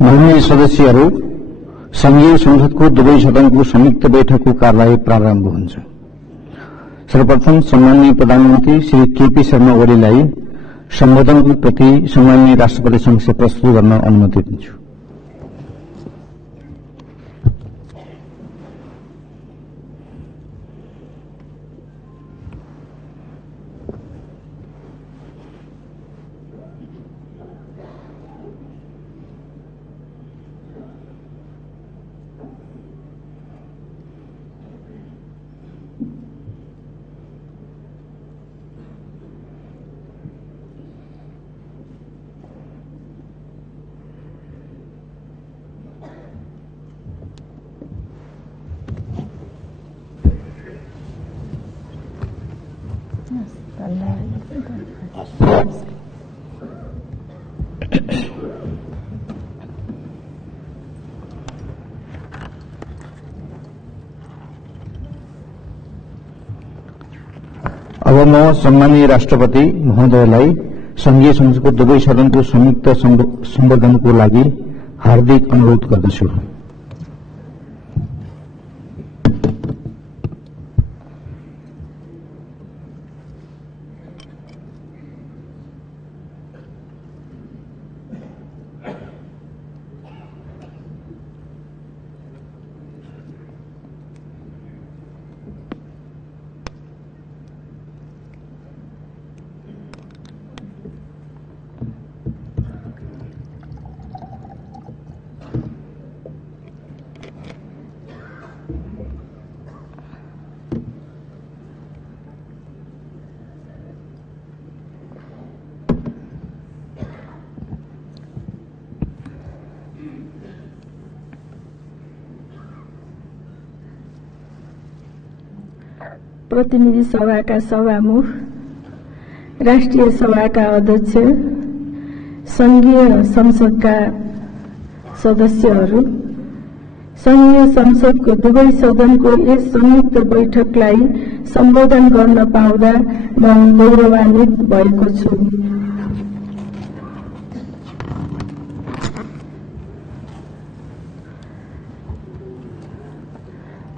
माननीय सदस्यहरू, संघीय संसदको दुवै सदनको संयुक्त बैठकको कार्यवाही प्रारम्भ हुन्छ। सर्वप्रथम सम्माननीय प्रधानमन्त्री श्री केपी शर्मा ओलीलाई सम्बोधनको प्रति सम्माननीय राष्ट्रपति समक्ष प्रस्तुत गर्न अनुमति दिन्छु। अब म सम्माननीय राष्ट्रपति महोदयलाई संघीय संसदको दुवै सदनको संयुक्त सम्बोधनको लागि हार्दिक अनुरोध गर्दछु। प्रतिनिधि सभाका सभामुख, राष्ट्रिय सभाका अध्यक्ष, संघीय संसदका सदस्यहरू, संघीय संसदको दुवै सदनको यस संयुक्त बैठकलाई सम्बोधन गर्न पाउँदा म गौरवान्वित भएको छु।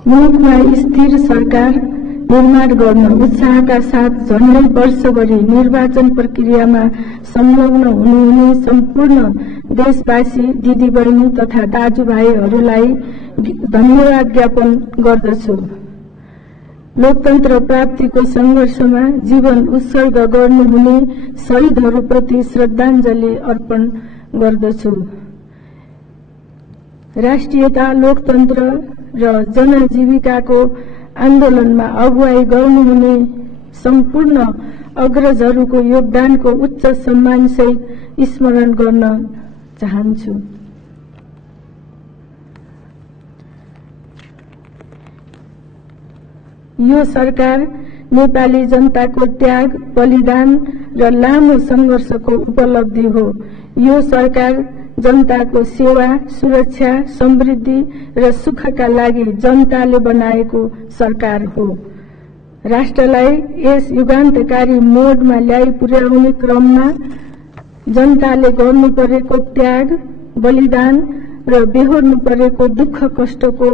मुलुकमा स्थिर सरकार निर्माण गर्न उत्साहका साथ झण्डै वर्षभरि निर्वाचन प्रक्रियामा संलग्न हुनुहुने सम्पूर्ण देशवासी, दिदीबहिनी तथा दाजुभाइहरूलाई धन्यवाद ज्ञापन गर्दछु। लोकतन्त्र प्राप्तिको संघर्षमा जीवन उत्सर्ग गर्नुहुने शहीदहरूप्रति श्रद्धाञ्जली अर्पण गर्दछु। राष्ट्रियता, लोकतन्त्र र जनजीविकाको आन्दोलनमा अगुवाई गर्नुहुने सम्पूर्ण अग्रजहरूको योगदानको उच्च सम्मानसहित स्मरण गर्न चाहन्छु। यो सरकार नेपाली जनताको त्याग, बलिदान र लामो संघर्षको उपलब्धि हो। यो सरकार जनताको सेवा, सुरक्षा, समृद्धि र सुखका लागि जनताले बनाएको सरकार हो। राष्ट्रलाई यस युगान्तकारी मोडमा ल्याइ पुर्याउने क्रममा जनताले गर्नु परेको त्याग, बलिदान र बेहोर्नु परेको दुःख कष्टको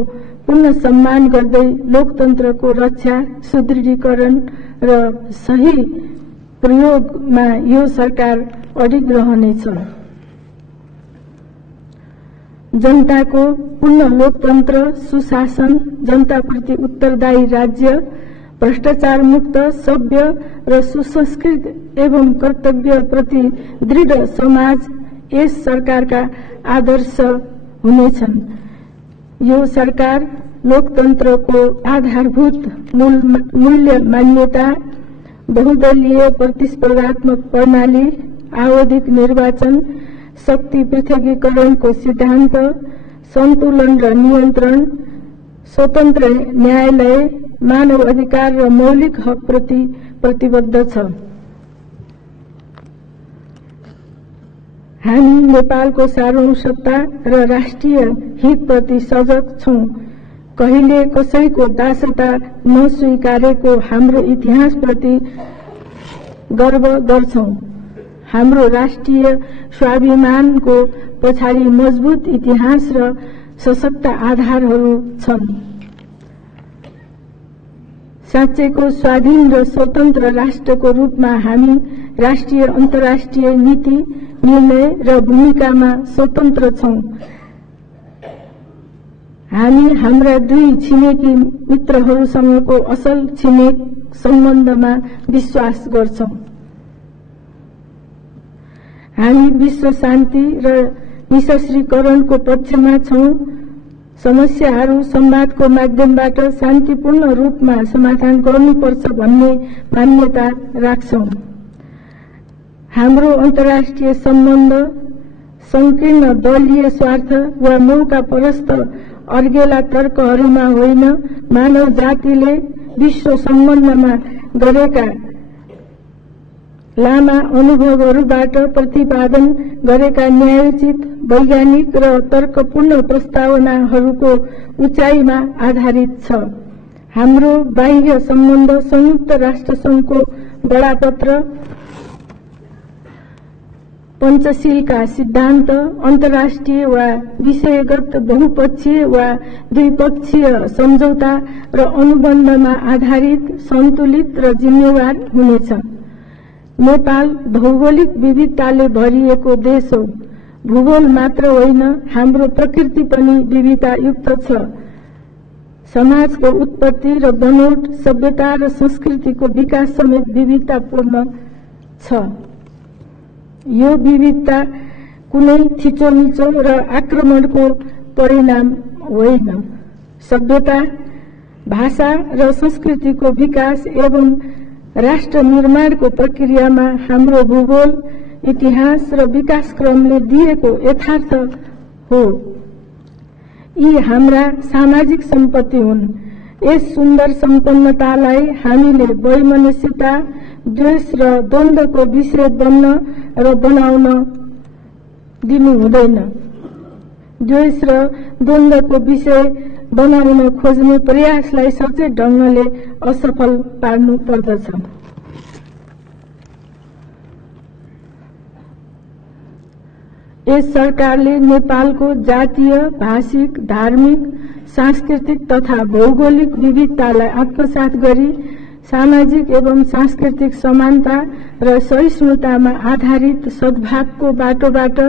पुनः सम्मान गर्दै लोकतन्त्रको रक्षा, सुदृढीकरण र सही प्रयोगमा यो सरकार अडिग रहनेछ। जनताको पूर्ण लोकतन्त्र, सुशासन, जनताप्रति उत्तरदायी राज्य, भ्रष्टाचार मुक्त, सभ्य र सुसंस्कृत एवं कर्तव्य प्रति दृढ समाज यस सरकारका आदर्श हुनेछन्। यो सरकार लोकतन्त्रको आधारभूत मूल्य मान्यता, बहुदलीय प्रतिस्पर्धात्मक प्रणाली, आवधिक निर्वाचन, शक्ति पृथकीकरणको सिद्धान्त, सन्तुलन र नियन्त्रण, स्वतन्त्र न्यायालय, मानव अधिकार र मौलिक हक प्रति प्रतिबद्ध छ। हामी नेपालको सार्वभौमता र राष्ट्रिय हितप्रति सजग छौं। कहिले कसैको दासता नस्वीकारेको हाम्रो इतिहासप्रति गर्व गर्छौं। हाम्रो राष्ट्रिय स्वाभिमानको पछाडि मजबुत इतिहास र सशक्त आधारहरू छन्। साँच्चैको स्वाधीन र स्वतन्त्र राष्ट्रको रूपमा हामी राष्ट्रिय अन्तर्राष्ट्रिय नीति निर्णय र भूमिकामा स्वतन्त्र छौं। हामी हाम्रा दुई छिमेकी मित्रहरूसँगको असल छिमेक सम्बन्धमा विश्वास गर्छौं। हामी विश्व शान्ति र निशस्त्रीकरणको पक्षमा छौं। समस्याहरू संवादको माध्यमबाट शान्तिपूर्ण रूपमा समाधान गर्नुपर्छ भन्ने मान्यता राख्छौं। हाम्रो अन्तर्राष्ट्रिय सम्बन्ध संकीर्ण दलीय स्वार्थ वा मौकापरस्त अर्गेला तर्कहरूमा होइन, मानव जातिले विश्व सम्बन्धमा गरेका लामा अनुभवहरूबाट प्रतिपादन गरेका न्यायोचित वैज्ञानिक र तर्कपूर्ण प्रस्तावनाहरूको उचाइमा आधारित छ। हाम्रो बाह्य सम्बन्ध संयुक्त राष्ट्रसङ्घको बडापत्र पञ्चशीलका सिद्धान्त, अन्तर्राष्ट्रिय वा विषयगत बहुपक्षीय वा द्विपक्षीय सम्झौता र अनुबन्धमा आधारित, सन्तुलित र जिम्मेवार हुनेछ। नेपाल भौगोलिक विविधताले भरिएको देश हो। भूगोल मात्र होइन, हाम्रो प्रकृति पनि विविधतायुक्त छ। समाजको उत्पत्ति र बनोट, सभ्यता र संस्कृतिको विकास समेत विविधतापूर्ण छ। यो विविधता कुनै थिचोमिचो र आक्रमणको परिणाम होइन। सभ्यता, भाषा र संस्कृतिको विकास एवं राष्ट्र निर्माणको प्रक्रियामा हाम्रो भूगोल, इतिहास र विकास क्रमले दिएको यथार्थ हो। यी हाम्रा सामाजिक सम्पत्ति हुन्। यस सुन्दर सम्पन्नतालाई हामीले वैमनस्यता, द्वेष र द्वन्द्वको विषय बन्न र बनाउन दिनु हुँदैन। द्वेष र द्वन्द्वको विषय बनाउन खोज्ने प्रयासलाई सचेत ढंगले असफल पार्नु पर्दछ। यस सरकारले नेपालको जातीय, भाषिक, धार्मिक, सांस्कृतिक तथा भौगोलिक विविधतालाई आत्मसात गरी सामाजिक एवं सांस्कृतिक समानता र सहिष्णुतामा आधारित सद्भावको बाटोबाट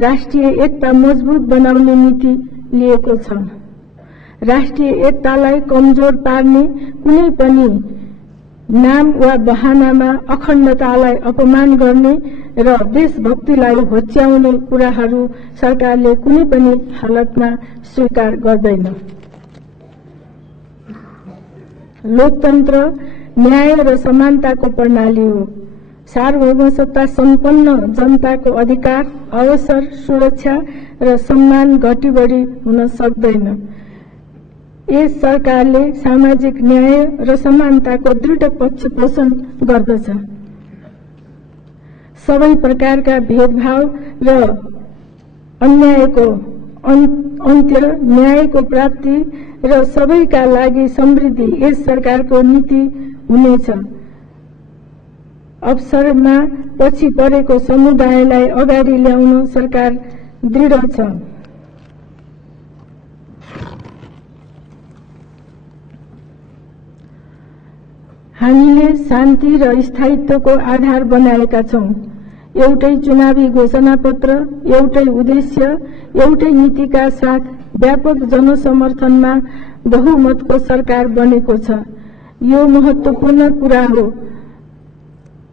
राष्ट्रिय एकता मजबुत बनाउने नीति लिएको छ। राष्ट्रिय एकतालाई कमजोर पार्ने कुनै पनि नाम वा बहानामा अखण्डतालाई अपमान गर्ने र देशभक्तिलाई होच्याउने कुराहरू सरकारले कुनै पनि हालतमा स्वीकार गर्दैन। लोकतन्त्र न्याय र समानताको प्रणाली हो। सार्वभौम सत्ता सम्पन्न जनताको अधिकार, अवसर, सुरक्षा र सम्मान घटीबढी हुन सक्दैन। यस सरकारले सामाजिक न्याय र समानताको दृढ पक्ष पोषण गर्दछ। सबै प्रकारका भेदभाव र अन्यायको अन्त्य, न्यायको प्राप्ति र सबैका लागि समृद्धि यस सरकारको नीति हुनेछ। अवसरमा पछि परेको समुदायलाई अगाडि ल्याउन सरकार दृढ छ। हामीले शान्ति र स्थायित्वको आधार बनाएका छौं। एउटै चुनावी घोषणापत्र, एउटै उद्देश्य, एउटै नीतिका साथ व्यापक जनसमर्थनमा बहुमतको सरकार बनेको छ। यो महत्त्वपूर्ण कुरा हो।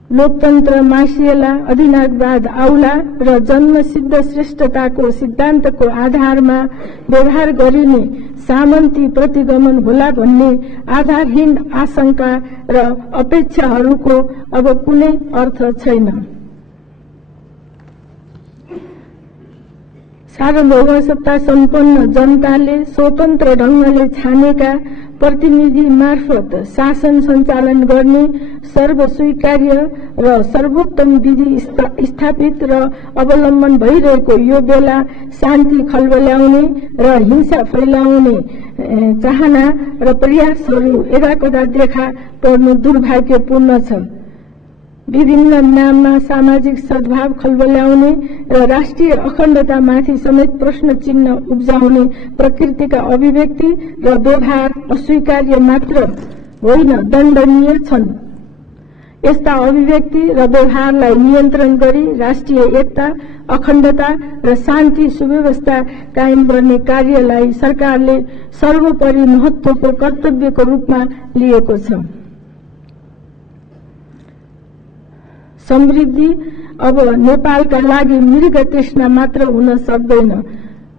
लोकतन्त्र मासिएला, अधिनायकवाद आउला र जन्मसिद्ध श्रेष्ठताको सिद्धान्तको आधारमा व्यवहार गरिने सामन्ती प्रतिगमन होला भन्ने आधारहीन आशंका र अपेक्षाहरूको अब कुनै अर्थ छैन। सार्वभौम सत्ता सम्पन्न जनताले स्वतन्त्र ढंगले छानेका प्रतिनिधि मार्फत शासन सञ्चालन गर्ने सर्वस्वीकार्य र सर्वोत्तम विधि स्थापित र अवलम्बन भइरहेको यो बेला शान्ति खलबल्याउने र हिंसा फैलाउने चाहना र प्रयासहरू एकाकदा देखा पर्नु दुर्भाग्यपूर्ण छ। विभिन्न नाममा सामाजिक सद्भाव खलबल्याउने र राष्ट्रिय अखण्डतामाथि समेत प्रश्न चिन्ह उब्जाउने प्रकृतिका अभिव्यक्ति र व्यवहार अस्वीकार्य मात्र होइन, दण्डनीय छन्। यस्ता अभिव्यक्ति र व्यवहारलाई नियन्त्रण गरी राष्ट्रिय एकता, अखण्डता र शान्ति सुव्यवस्था कायम गर्ने कार्यलाई सरकारले सर्वोपरि महत्त्वको कर्तव्यको रूपमा लिएको छ। समृद्धि अब नेपालका लागि मृग तृष्णा मात्र हुन सक्दैन।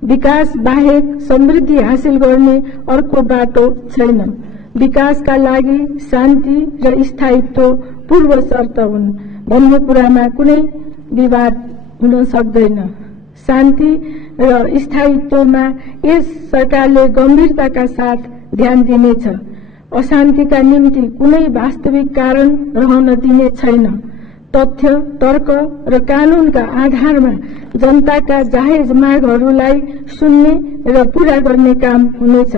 विकास बाहेक समृद्धि हासिल गर्ने अर्को बाटो छैन। विकासका लागि शान्ति र स्थायित्व पूर्व शर्त हुन् भन्ने कुरामा कुनै विवाद हुन सक्दैन। शान्ति र स्थायित्वमा यस सरकारले गम्भीरताका साथ ध्यान दिनेछ। अशान्तिका निम्ति कुनै वास्तविक कारण रहन दिने छैन। तथ्य, तर्क र कानूनका आधारमा जनताका जायज मागहरूलाई सुन्ने र पूरा गर्ने काम हुनेछ।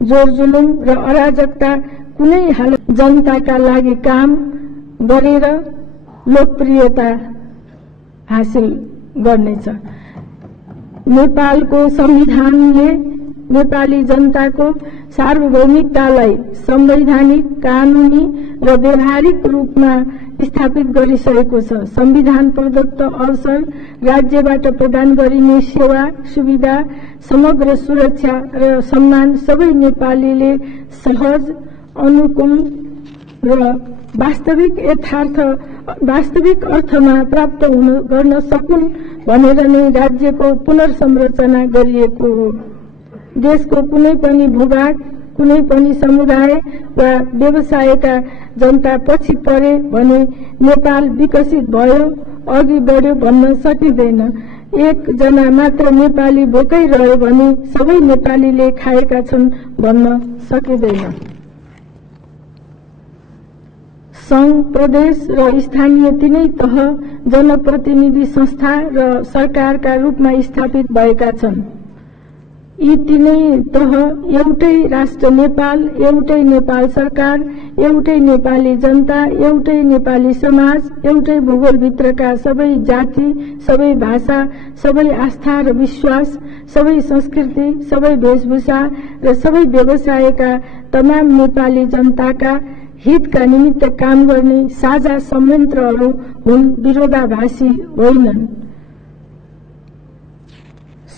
जोर जुलुम र अराजकता कुनै हालत जनताका लागि काम गरेर लोकप्रियता हासिल गर्नेछ। नेपालको संविधानले नेपाली जनताको सार्वभौमिकतालाई संवैधानिक, कानूनी र व्यवहारिक रूपमा स्थापित गरिसकेको छ। संविधान प्रदत्त अवसर, राज्यबाट प्रदान गरिने सेवा सुविधा, समग्र सुरक्षा र सम्मान सबै नेपालीले सहज, अनुकूल र वास्तविक अर्थमा प्राप्त गर्न सकुन् भनेर नै राज्यको पुनर्संरचना गरिएको हो। देशको कुनै पनि भूभाग, कुनै पनि समुदाय वा व्यवसायका जनता पछि परे भने नेपाल विकसित भयो, अघि बढ्यो भन्न सकिँदैन। एकजना मात्र नेपाली भोकै रह्यो भने सबै नेपालीले खाएका छन् भन्न सकिँदैन। संघ, प्रदेश र स्थानीय तीनै तह जनप्रतिनिधि संस्था र सरकारका रूपमा स्थापित भएका छन्। यी तीनै तह एउटै राष्ट्र नेपाल, एउटै नेपाल सरकार, एउटै नेपाली जनता, एउटै नेपाली समाज, एउटै भूगोलभित्रका सबै जाति, सबै भाषा, सबै आस्था र विश्वास, सबै संस्कृति, सबै वेशभूषा र सबै व्यवसायका तमाम नेपाली जनताका हितका निमित्त काम गर्ने साझा संयन्त्रहरू हुन्, विरोधाभासी होइनन्।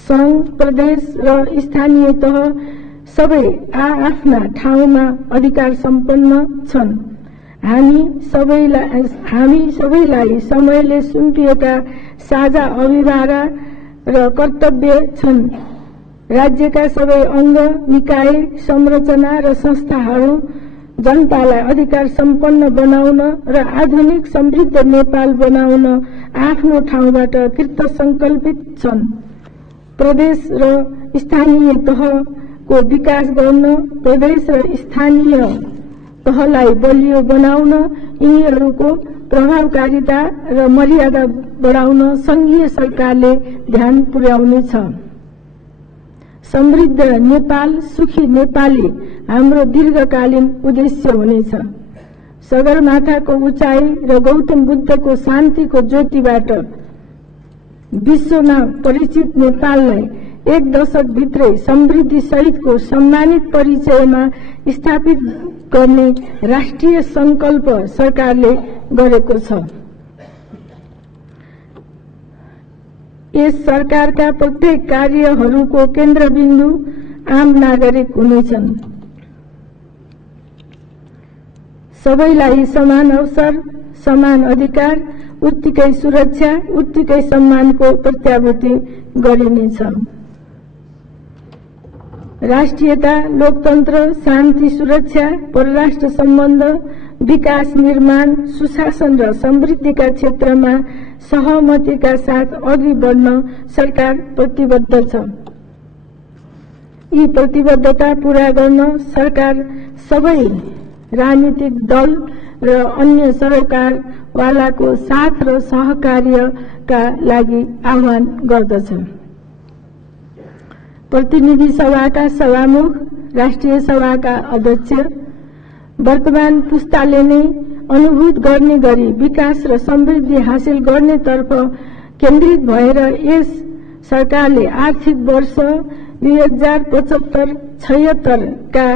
संघ, प्रदेश र स्थानीय तह सबै आफ्ना ठाउँमा अधिकार सम्पन्न छन्। हामी सबैलाई समयले सुम्पिएका साझा अभिभारा र कर्तव्य छन्। राज्यका सबै अंग, निकाय, संरचना र संस्थाहरू जनतालाई अधिकार सम्पन्न बनाउन र आधुनिक समृद्ध नेपाल बनाउन आफ्नो ठाउँबाट कृत संकल्पित छन्। प्रदेश र स्थानीय तहको विकास गर्न, प्रदेश र स्थानीय तहलाई बलियो बनाउन, यिनीहरूको प्रभावकारिता र मर्यादा बढाउन संघीय सरकारले ध्यान पुर्याउनेछ। समृद्ध नेपाल, सुखी नेपाली हाम्रो दीर्घकालीन उद्देश्य हुनेछ। सगरमाथाको उचाइ र गौतम बुद्धको शान्तिको ज्योतिबाट विश्वमा परिचित नेपाललाई एक दशक भित्रै समृद्धि सहितको सम्मानित परिचयमा स्थापित गर्ने राष्ट्रिय संकल्प सरकारले गरेको छ। यस सरकारका प्रत्येक कार्यहरूको केन्द्रबिन्दु आम नागरिक हुनेछन्। सबैलाई समान अवसर, समान अधिकार, उत्तिकै सुरक्षा, उत्तिकै सम्मानको प्रत्याभूति गरिनेछ। राष्ट्रियता, लोकतन्त्र, शान्ति, सुरक्षा, परराष्ट्र सम्बन्ध, विकास निर्माण, सुशासन र समृद्धिका क्षेत्रमा सहमतिका साथ अघि बढ्न सरकार प्रतिबद्ध छ। यी प्रतिबद्धता पूरा गर्न सरकार सबै राजनीतिक दल र अन्य सरकारवालाको साथ र सहकार्यका लागि आह्वान गर्दछ। प्रतिनिधि सभाका सभामुख, राष्ट्रिय सभाका अध्यक्ष, वर्तमान पुस्ताले नै अनुभूत गर्ने गरी विकास र समृद्धि हासिल गर्नेतर्फ केन्द्रित भएर यस सरकारले आर्थिक वर्ष 2075-76 का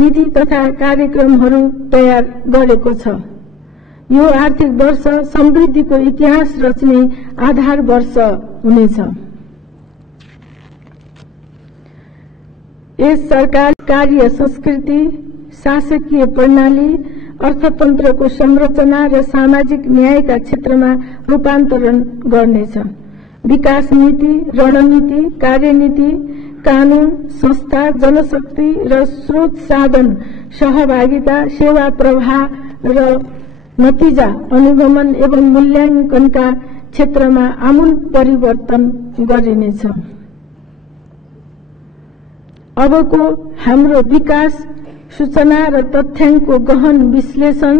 नीति तथा कार्यक्रमहरू तयार गरेको छ। यो आर्थिक वर्ष समृद्धिको इतिहास रच्ने आधार वर्ष हुनेछ। यस सरकार कार्य संस्कृति, शासकीय प्रणाली, अर्थतन्त्रको संरचना र सामाजिक न्यायका क्षेत्रमा रूपान्तरण गर्नेछ। विकास नीति, रणनीति, कार्यनीति, कानून, संस्था, जनशक्ति र स्रोत साधन, सहभागिता, सेवा प्रवाह र नतिजा अनुगमन एवं मूल्याङ्कनका क्षेत्रमा आमूल परिवर्तन गरिनेछ। अबको हाम्रो विकास सूचना र तथ्याङ्कको गहन विश्लेषण,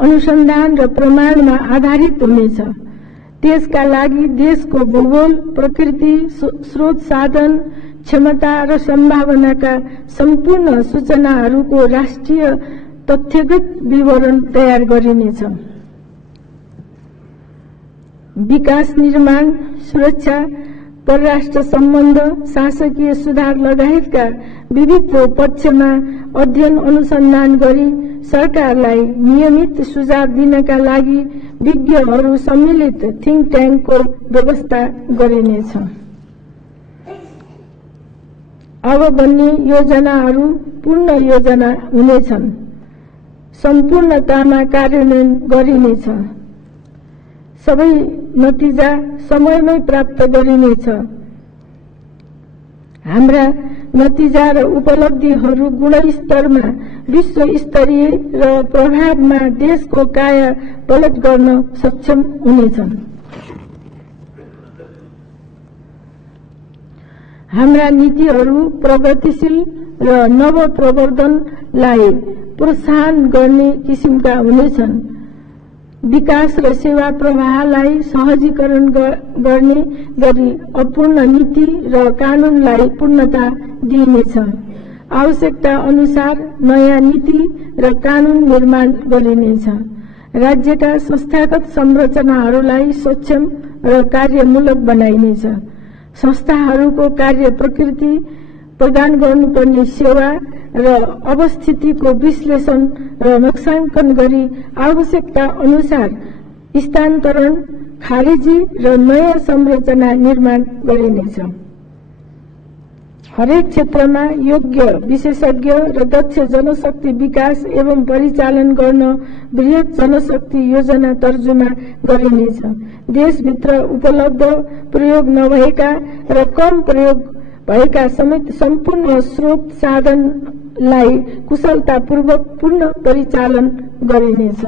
अनुसन्धान र प्रमाणमा आधारित हुनेछ। त्यसका लागि देशको भूगोल, प्रकृति, स्रोत साधन, क्षमता र सम्भावनाका सम्पूर्ण सूचनाहरूको राष्ट्रिय तथ्यगत विवरण तयार गरिनेछ। विकास निर्माण, सुरक्षा, परराष्ट्र सम्बन्ध, शासकीय सुधार लगायतका विविध पक्षमा अध्ययन अनुसन्धान गरी सरकारलाई नियमित सुझाव दिनका लागि विज्ञहरू सम्मिलित थिङ्क ट्याङ्कको व्यवस्था गरिनेछ। अब बन्ने योजनाहरू पूर्ण योजना हुनेछन्, सम्पूर्णतामा कार्यान्वयन गरिनेछ, सबै नतिजा समयमै प्राप्त गरिनेछ। हाम्रा नतिजा र उपलब्धिहरू गुणस्तरमा विश्व स्तरीय र प्रभावमा देशको काया पलट गर्न सक्षम हुनेछन्। हाम्रा नीतिहरू प्रगतिशील र नव प्रवर्धनलाई प्रोत्साहन गर्ने किसिमका हुनेछन्। विकास र सेवा प्रवाहलाई सहजीकरण गर्ने गरी अपूर्ण नीति र कानूनलाई पूर्णता दिइनेछ। आवश्यकता अनुसार नयाँ नीति र कानून निर्माण गरिनेछ। राज्यका संस्थागत संरचनाहरूलाई सक्षम र कार्यमूलक बनाइनेछ। संस्थाहरूको कार्य प्रकृति, प्रदान गर्नुपर्ने सेवा र अवस्थितिको विश्लेषण र नक्साङ्कन गरी आवश्यकता अनुसार स्थानान्तरण, खारेजी र नयाँ संरचना निर्माण गरिनेछ। हरेक क्षेत्रमा योग्य विशेषज्ञ र दक्ष जनशक्ति विकास एवं परिचालन गर्न बृहत जनशक्ति योजना तर्जुमा गरिनेछ। देशभित्र उपलब्ध, प्रयोग नभएका र कम प्रयोग भएका समेत सम्पूर्ण स्रोत साधनलाई कुशलतापूर्वक पूर्ण परिचालन गरिनेछ।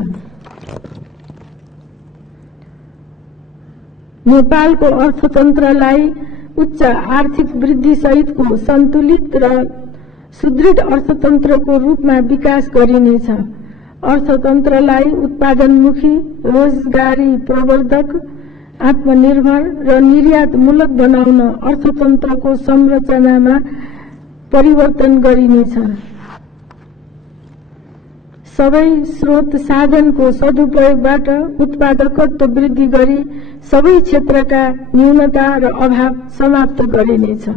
नेपालको अर्थतन्त्रलाई उच्च आर्थिक वृद्धि सहितको सन्तुलित र सुदृढ अर्थतन्त्रको रूपमा विकास गरिनेछ। अर्थतन्त्रलाई उत्पादनमुखी, रोजगारी प्रवर्धक, आत्मनिर्भर र निर्यातमूलक बनाउन अर्थतन्त्रको संरचनामा परिवर्तन गरिनेछ। सबै स्रोत साधनको सदुपयोगबाट उत्पादकत्व वृद्धि गरी सबै क्षेत्रका न्यूनता र अभाव समाप्त गरिनेछ।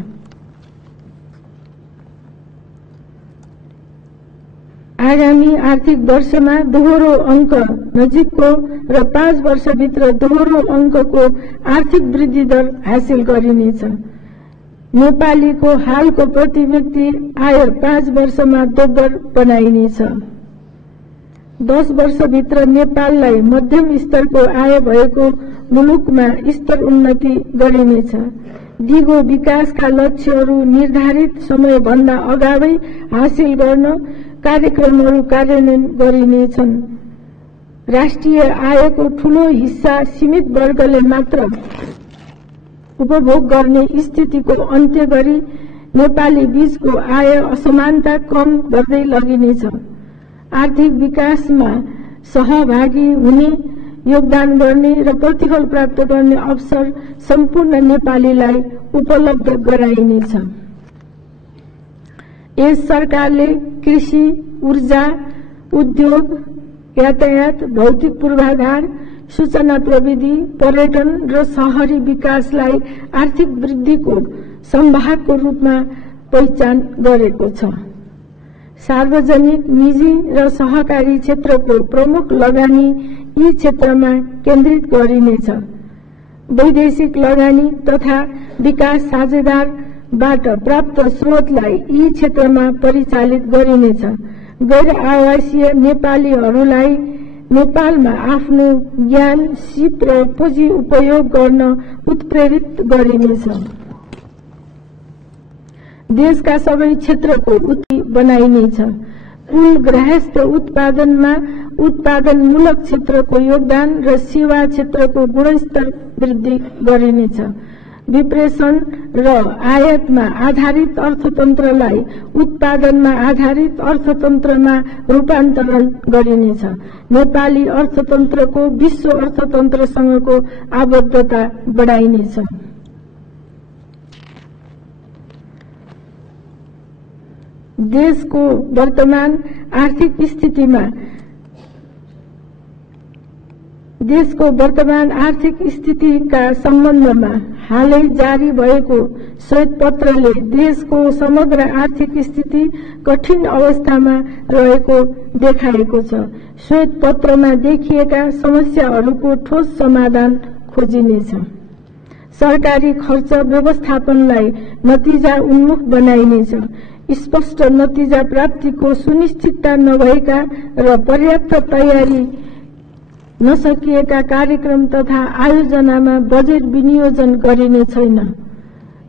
आगामी आर्थिक वर्षमा दोहोरो अंक नजिकको र 5 वर्षभित्र दोहोरो अंकको आर्थिक वृद्धि दर हासिल गरिनेछ। नेपालीको हालको प्रति व्यक्ति आय 5 वर्षमा दोब्बर बनाइनेछ। 10 वर्षभित्र नेपाललाई मध्यम स्तरको आय भएको मुलुकमा स्तर उन्नति गरिनेछ। दिगो विकासका लक्ष्यहरू निर्धारित समयभन्दा अगावै हासिल गर्न कार्यक्रमहरू कार्यान्वयन गरिनेछन्। राष्ट्रिय आयको ठूलो हिस्सा सीमित वर्गले मात्र उपभोग गर्ने स्थितिको अन्त्य गरी नेपाली बीचको आय असमानता कम गर्दै लगिनेछ। आर्थिक विकासमा सहभागी हुने, योगदान गर्ने र प्रतिफल प्राप्त गर्ने अवसर सम्पूर्ण नेपालीलाई उपलब्ध गराइनेछ। यस सरकारले कृषि, ऊर्जा, उद्योग, यातायात, भौतिक पूर्वाधार, सूचना प्रविधि, पर्यटन र शहरी विकासलाई आर्थिक वृद्धिको संवाहकको रूपमा पहिचान गरेको छ। सार्वजनिक, निजी र सहकारी क्षेत्रको प्रमुख लगानी यी क्षेत्रमा केन्द्रित गरिनेछ। वैदेशिक लगानी तथा विकास साझेदारबाट प्राप्त स्रोतलाई यी क्षेत्रमा परिचालित गरिनेछ। गैर आवासीय नेपालीहरूलाई नेपालमा आफ्नो ज्ञान, सिप र पुँजी उपयोग गर्न उत्प्रेरित गरिनेछ। देशका सबै क्षेत्रको उन्नति बनाइनेछ। कुल गृहस्थ उत्पादनमा उत्पादनमूलक क्षेत्रको योगदान र सेवा क्षेत्रको गुणस्तर वृद्धि गरिनेछ। विप्रेषण र आयातमा आधारित अर्थतन्त्रलाई उत्पादनमा आधारित अर्थतन्त्रमा रूपान्तरण गरिनेछ। नेपाली अर्थतन्त्रको विश्व अर्थतन्त्रसँगको आबद्धता बढाइनेछ। देशको वर्तमान आर्थिक स्थितिका सम्बन्धमा हालै जारी भएको श्वेतपत्रले देशको समग्र आर्थिक स्थिति कठिन अवस्थामा रहेको देखाएको छ। श्वेतपत्रमा देखिएका समस्याहरूको ठोस समाधान खोजिनेछ। सरकारी खर्च व्यवस्थापनलाई नतिजा उन्मुख बनाइनेछ। स्पष्ट नतिजा प्राप्तिको सुनिश्चितता नभएका र पर्याप्त तयारी नसकिएका कार्यक्रम तथा आयोजनामा बजेट विनियोजन गरिने छैन।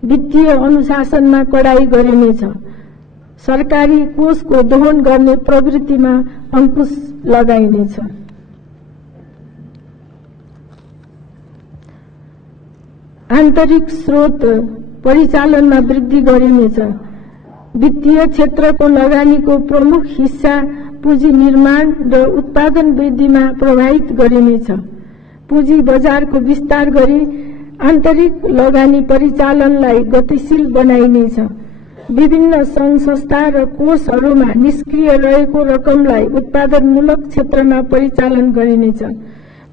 वित्तीय अनुशासनमा कडाई गरिनेछ। सरकारी कोषको दोहन गर्ने प्रवृत्तिमा अंकुश लगाइनेछ। आन्तरिक स्रोत परिचालनमा वृद्धि गरिनेछ। वित्तीय क्षेत्रको लगानीको प्रमुख हिस्सा पुँजी निर्माण र उत्पादन वृद्धिमा प्रभावित गरिनेछ। पुँजी बजारको विस्तार गरी आन्तरिक लगानी परिचालनलाई गतिशील बनाइनेछ। विभिन्न संघ संस्था र कोषहरूमा निष्क्रिय रहेको रकमलाई उत्पादनमूलक क्षेत्रमा परिचालन गरिनेछ।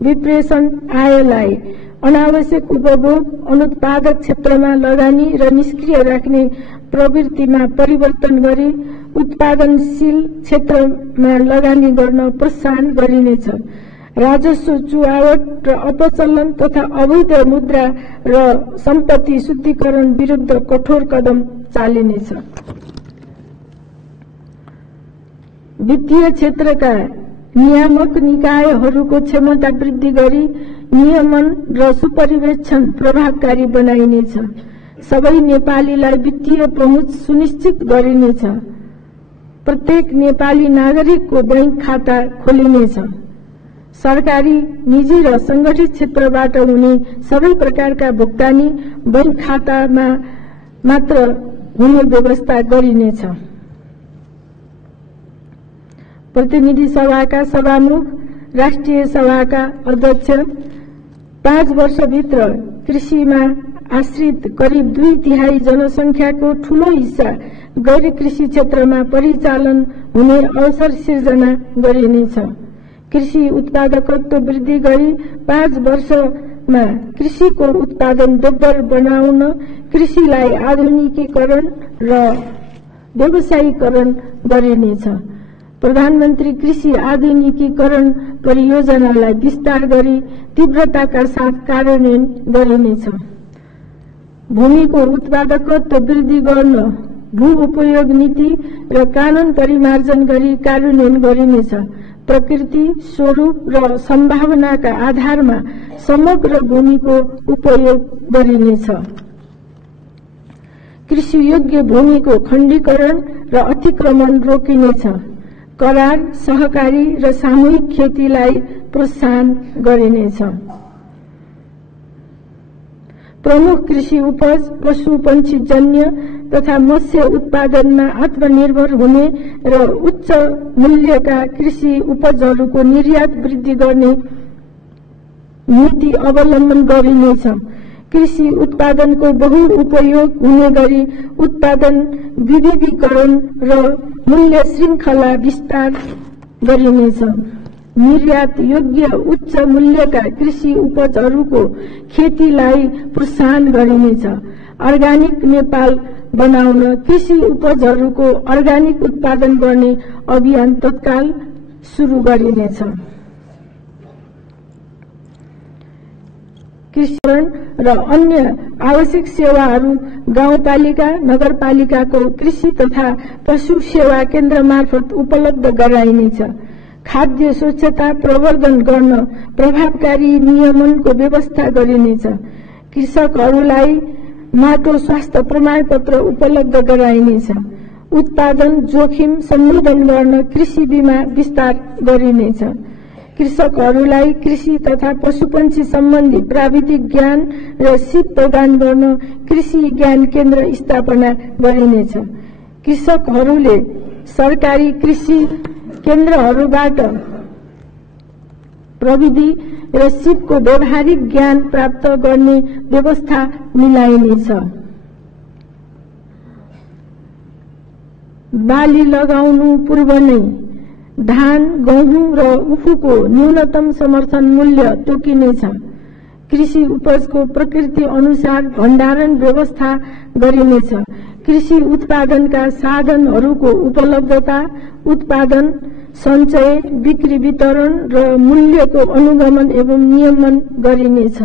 विप्रेषण आयलाई अनावश्यक उपभोग, अनुत्पादक क्षेत्रमा लगानी र निष्क्रिय राख्ने प्रवृत्तिमा परिवर्तन गरी उत्पादनशील क्षेत्रमा लगानी गर्न प्रोत्साहन गरिनेछ। राजस्व चुहावट र अपचलन तथा अवैध मुद्रा र सम्पत्ति शुद्धिकरण विरुद्ध कठोर कदम चालिनेछ। वित्तीय क्षेत्रका नियामक निकायहरूको क्षमता वृद्धि गरी नियमन र सुपरिवेक्षण प्रभावकारी बनाइनेछ। सबै नेपालीलाई वित्तीय पहुँच सुनिश्चित गरिनेछ। प्रत्येक नेपाली नागरिकको बैंक खाता खोलिनेछ। सरकारी, निजी र संगठित क्षेत्रबाट हुने सबै प्रकारका भुक्तानी बैंक खातामा मात्र हुने व्यवस्था गरिनेछ। प्रतिनिधि सभाका सभामुख, राष्ट्रिय सभाका अध्यक्ष 5 वर्षभित्र कृषिमा आश्रित करिब 2/3 जनसंख्याको ठूलो हिस्सा गैर कृषि क्षेत्रमा परिचालन हुने अवसर सिर्जना गरिनेछ। कृषि उत्पादकत्व वृद्धि गरी 5 वर्षमा कृषिको उत्पादन दोब्बर बनाउन कृषिलाई आधुनिकीकरण र व्यवसायीकरण गरिनेछ। प्रधानमन्त्री कृषि आधुनिकीकरण परियोजनालाई विस्तार गरी तीव्रताका साथ कार्यान्वयन गरिनेछ। भूमिको उत्पादकत्व वृद्धि गर्न भू उपयोग नीति र कानून परिमार्जन गरी कार्यान्वयन गरिनेछ। प्रकृति, स्वरूप र सम्भावनाका आधारमा समग्र भूमिको उपयोग गरिनेछ। कृषियोग्य भूमिको खण्डीकरण र अतिक्रमण रोकिनेछ। करार, सहकारी र सामूहिक खेतीलाई प्रोत्साहन गरिनेछ। प्रमुख कृषि उपज, पशु पंक्षी जन्य तथा मत्स्य उत्पादनमा आत्मनिर्भर हुने र उच्च मूल्यका कृषि उपजहरूको निर्यात वृद्धि गर्ने नीति अवलम्बन गरिनेछ। कृषि उत्पादनको बहु उपयोग हुने गरी उत्पादन विविधीकरण र मूल्य श्रृंखला विस्तार गरिनेछ। निर्यात योग्य उच्च मूल्यका कृषि उपजहरूको खेतीलाई प्रोत्साहन गरिनेछ। अर्गानिक नेपाल बनाउन कृषि उपजहरूको अर्गानिक उत्पादन गर्ने अभियान तत्काल सुरु गरिनेछ। कृषि र अन्य आवश्यक सेवाहरू गाउँपालिका नगरपालिकाको कृषि तथा पशु सेवा केन्द्र मार्फत उपलब्ध गराइनेछ। खाद्य स्वच्छता प्रवर्धन गर्न प्रभावकारी नियमनको व्यवस्था गरिनेछ। कृषकहरूलाई माटो स्वास्थ्य प्रमाणपत्र उपलब्ध गराइनेछ। उत्पादन जोखिम सम्बोधन गर्न कृषि बीमा विस्तार गरिनेछ। कृषकहरूलाई कृषि तथा पशुपन्छी सम्बन्धी प्राविधिक ज्ञान र सिप प्रदान गर्न कृषि ज्ञान केन्द्र स्थापना गरिनेछ। कृषकहरूले सरकारी कृषि केन्द्रहरूबाट प्रविधि र सिपको व्यावहारिक ज्ञान प्राप्त गर्ने व्यवस्था मिलाइनेछ। बाली लगाउनु पूर्व नै धान, गहुँ र उखुको न्यूनतम समर्थन मूल्य तोकिनेछ। कृषि उपजको प्रकृति अनुसार भण्डारण व्यवस्था गरिनेछ। कृषि उत्पादनका साधनहरूको उपलब्धता, उत्पादन, सञ्चय, बिक्री, वितरण र मूल्यको अनुगमन एवं नियमन गरिनेछ।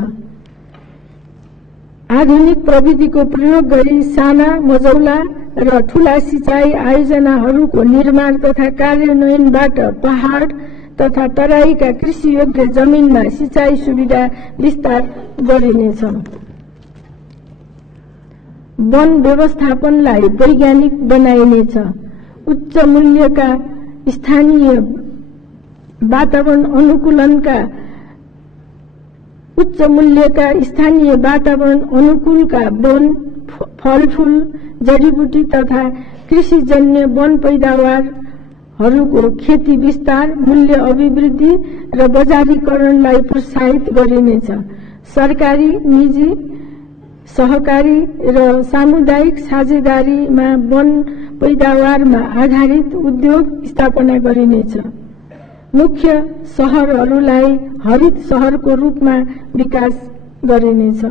आधुनिक प्रविधिको प्रयोग गरी साना, मझौला र ठूला सिंचाई आयोजनाहरूको निर्माण तथा कार्यान्वयनबाट पहाड तथा तराईका कृषि योग्य जमिनमा सिंचाई सुविधा विस्तार गरिनेछ। वन व्यवस्थापनलाई वैज्ञानिक बनाइनेछ। उच्च मूल्यका स्थानीय वातावरण अनुकूलका वन, फलफूल, जडीबुटी तथा कृषिजन्य वन पैदावारहरूको खेती विस्तार, मूल्य अभिवृद्धि र बजारीकरणलाई प्रोत्साहित गरिनेछ। सरकारी, निजी, सहकारी र सामुदायिक साझेदारीमा वन पैदावारमा आधारित उद्योग स्थापना गरिनेछ। मुख्य शहरहरूलाई हरित शहरको रूपमा विकास गरिनेछ।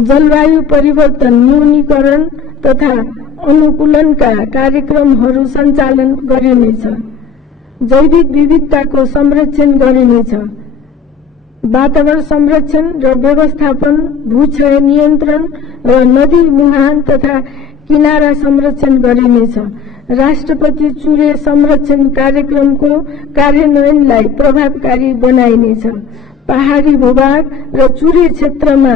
जलवायु परिवर्तन न्यूनीकरण तथा अनुकूलनका कार्यक्रमहरू सञ्चालन गरिनेछ। जैविक विविधताको संरक्षण गरिनेछ। वातावरण संरक्षण र व्यवस्थापन, भूक्षय नियन्त्रण र नदी मुहान तथा किनारा संरक्षण गरिनेछ। राष्ट्रपति चुरे संरक्षण कार्यक्रमको कार्यान्वयनलाई प्रभावकारी बनाइनेछ। पहाडी भूभाग र चुरे क्षेत्रमा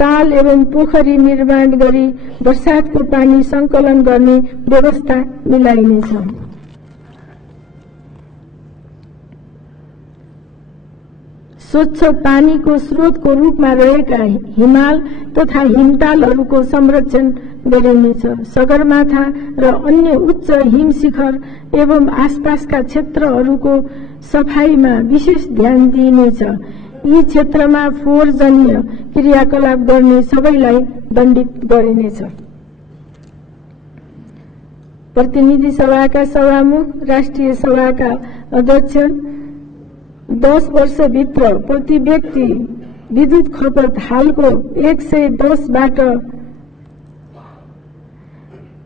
ताल एवं पोखरी निर्माण गरी वर्षातको पानी संकलन गर्ने व्यवस्था मिलाइनेछ। स्वच्छ पानीको स्रोतको रूपमा रहेका हिमाल तथा हिमतालहरूको संरक्षण गरिनेछ। सगरमाथा र अन्य उच्च हिम शिखर एवं आसपासका क्षेत्रहरूको सफाईमा विशेष ध्यान दिइनेछ। यी क्षेत्रमा फोहोरजन्य क्रियाकलाप गर्ने सबैलाई दण्डित गरिनेछ। प्रतिनिधि सभाका सभामुख, राष्ट्रिय सभाका अध्यक्ष 10 वर्षभित्र प्रति व्यक्ति विद्युत खपत हालको 110 बाट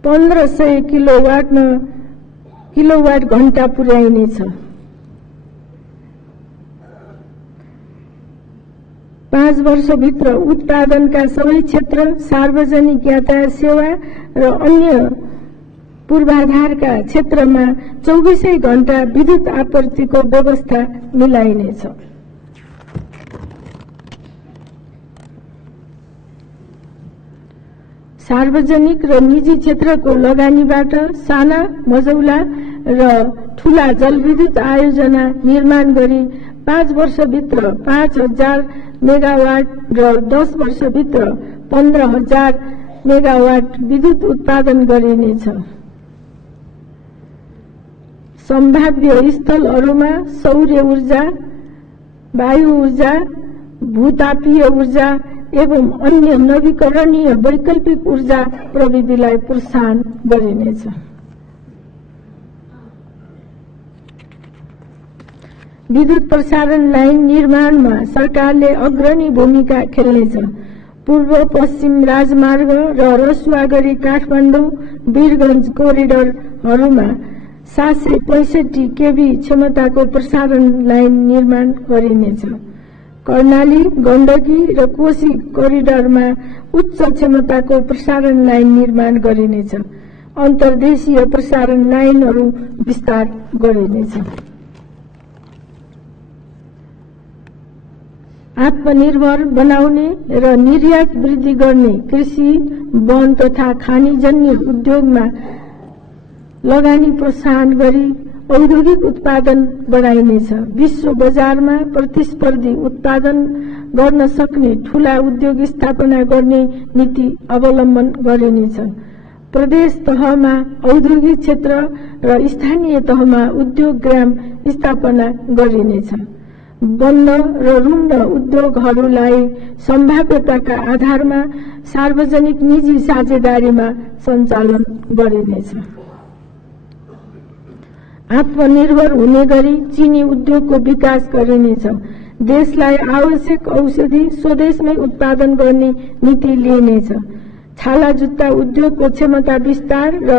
1500 किलोवाट घण्टा पुर्याइनेछ। 5 वर्षभित्र उत्पादनका सबै क्षेत्र, सार्वजनिक यातायात सेवा र अन्य पूर्वाधारका क्षेत्रमा 24 घण्टा विद्युत आपूर्तिको व्यवस्था मिलाइनेछ। सार्वजनिक र निजी क्षेत्रको लगानीबाट साना, मझौला र ठूला जलविद्युत आयोजना निर्माण गरी 5 वर्षभित्र 5000 मेगावाट र 10 वर्षभित्र 15000 मेगावाट विद्युत उत्पादन गरिनेछ। सम्भाव्य स्थलहरूमा सौर्य ऊर्जा, वायु ऊर्जा, भूतापीय ऊर्जा एवं अन्य नवीकरणीय वैकल्पिक ऊर्जा प्रविधिलाई प्रोत्साहन गरिनेछ। विद्युत प्रसारण लाइन निर्माणमा सरकारले अग्रणी भूमिका खेल्नेछ। पूर्व पश्चिम राजमार्ग र रसुवा गरी काठमाडौँ वीरगञ्ज कोरिडोरहरूमा 765 केभी क्षमताको प्रसारण लाइन निर्माण गरिनेछ। कर्णाली, गण्डकी र कोशी कोरिडोरमा उच्च क्षमताको प्रसारण लाइन निर्माण गरिनेछ। अन्तर्देशीय प्रसारण लाइनहरू विस्तार गरिनेछ। आत्मनिर्भर बनाउने र निर्यात वृद्धि गर्ने कृषि, वन तथा खानीजन्य उद्योगमा लगानी प्रोत्साहन गरी औद्योगिक उत्पादन बढाइनेछ। विश्व बजारमा प्रतिस्पर्धी उत्पादन गर्न सक्ने ठूला उद्योग स्थापना गर्ने नीति अवलम्बन गरिनेछ। प्रदेश तहमा औद्योगिक क्षेत्र र स्थानीय तहमा उद्योग ग्राम स्थापना गरिनेछ। बन्द र रुग्ण उद्योगहरूलाई सम्भाव्यताका आधारमा सार्वजनिक निजी साझेदारीमा सञ्चालन गरिनेछ। आत्मनिर्भर हुने गरी चीनी उद्योगको विकास गरिनेछ। देशलाई आवश्यक औषधि स्वदेशमै उत्पादन गर्ने नीति लिइनेछ। छाला जुत्ता उद्योगको क्षमता विस्तार र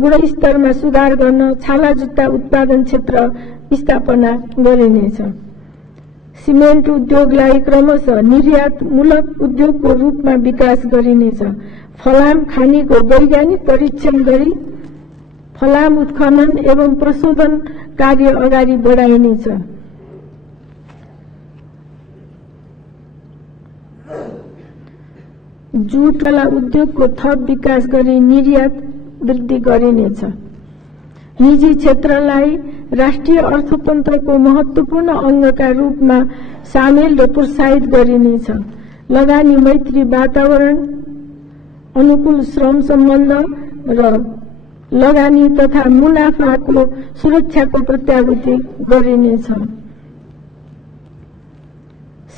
गुणस्तरमा सुधार गर्न छाला जुत्ता उत्पादन क्षेत्र स्थापना गरिनेछ। सिमेन्ट उद्योगलाई क्रमशः निर्यातमूलक उद्योगको रूपमा विकास गरिनेछ। फलाम खानीको वैज्ञानिक परीक्षण गरी फलाम उत्खनन एवं प्रशोधन कार्य अगाडि बढाइनेछ। जुटकला उद्योगको थप विकास गरी निर्यात वृद्धि गरिनेछ। निजी क्षेत्रलाई राष्ट्रिय अर्थतन्त्रको महत्वपूर्ण अंगका रूपमा सामेल र प्रोत्साहित गरिनेछ। लगानी मैत्री वातावरण, अनुकूल श्रम सम्बन्ध र लगानी तथा मुनाफाको सुरक्षाको प्रत्याभूति गरिनेछ।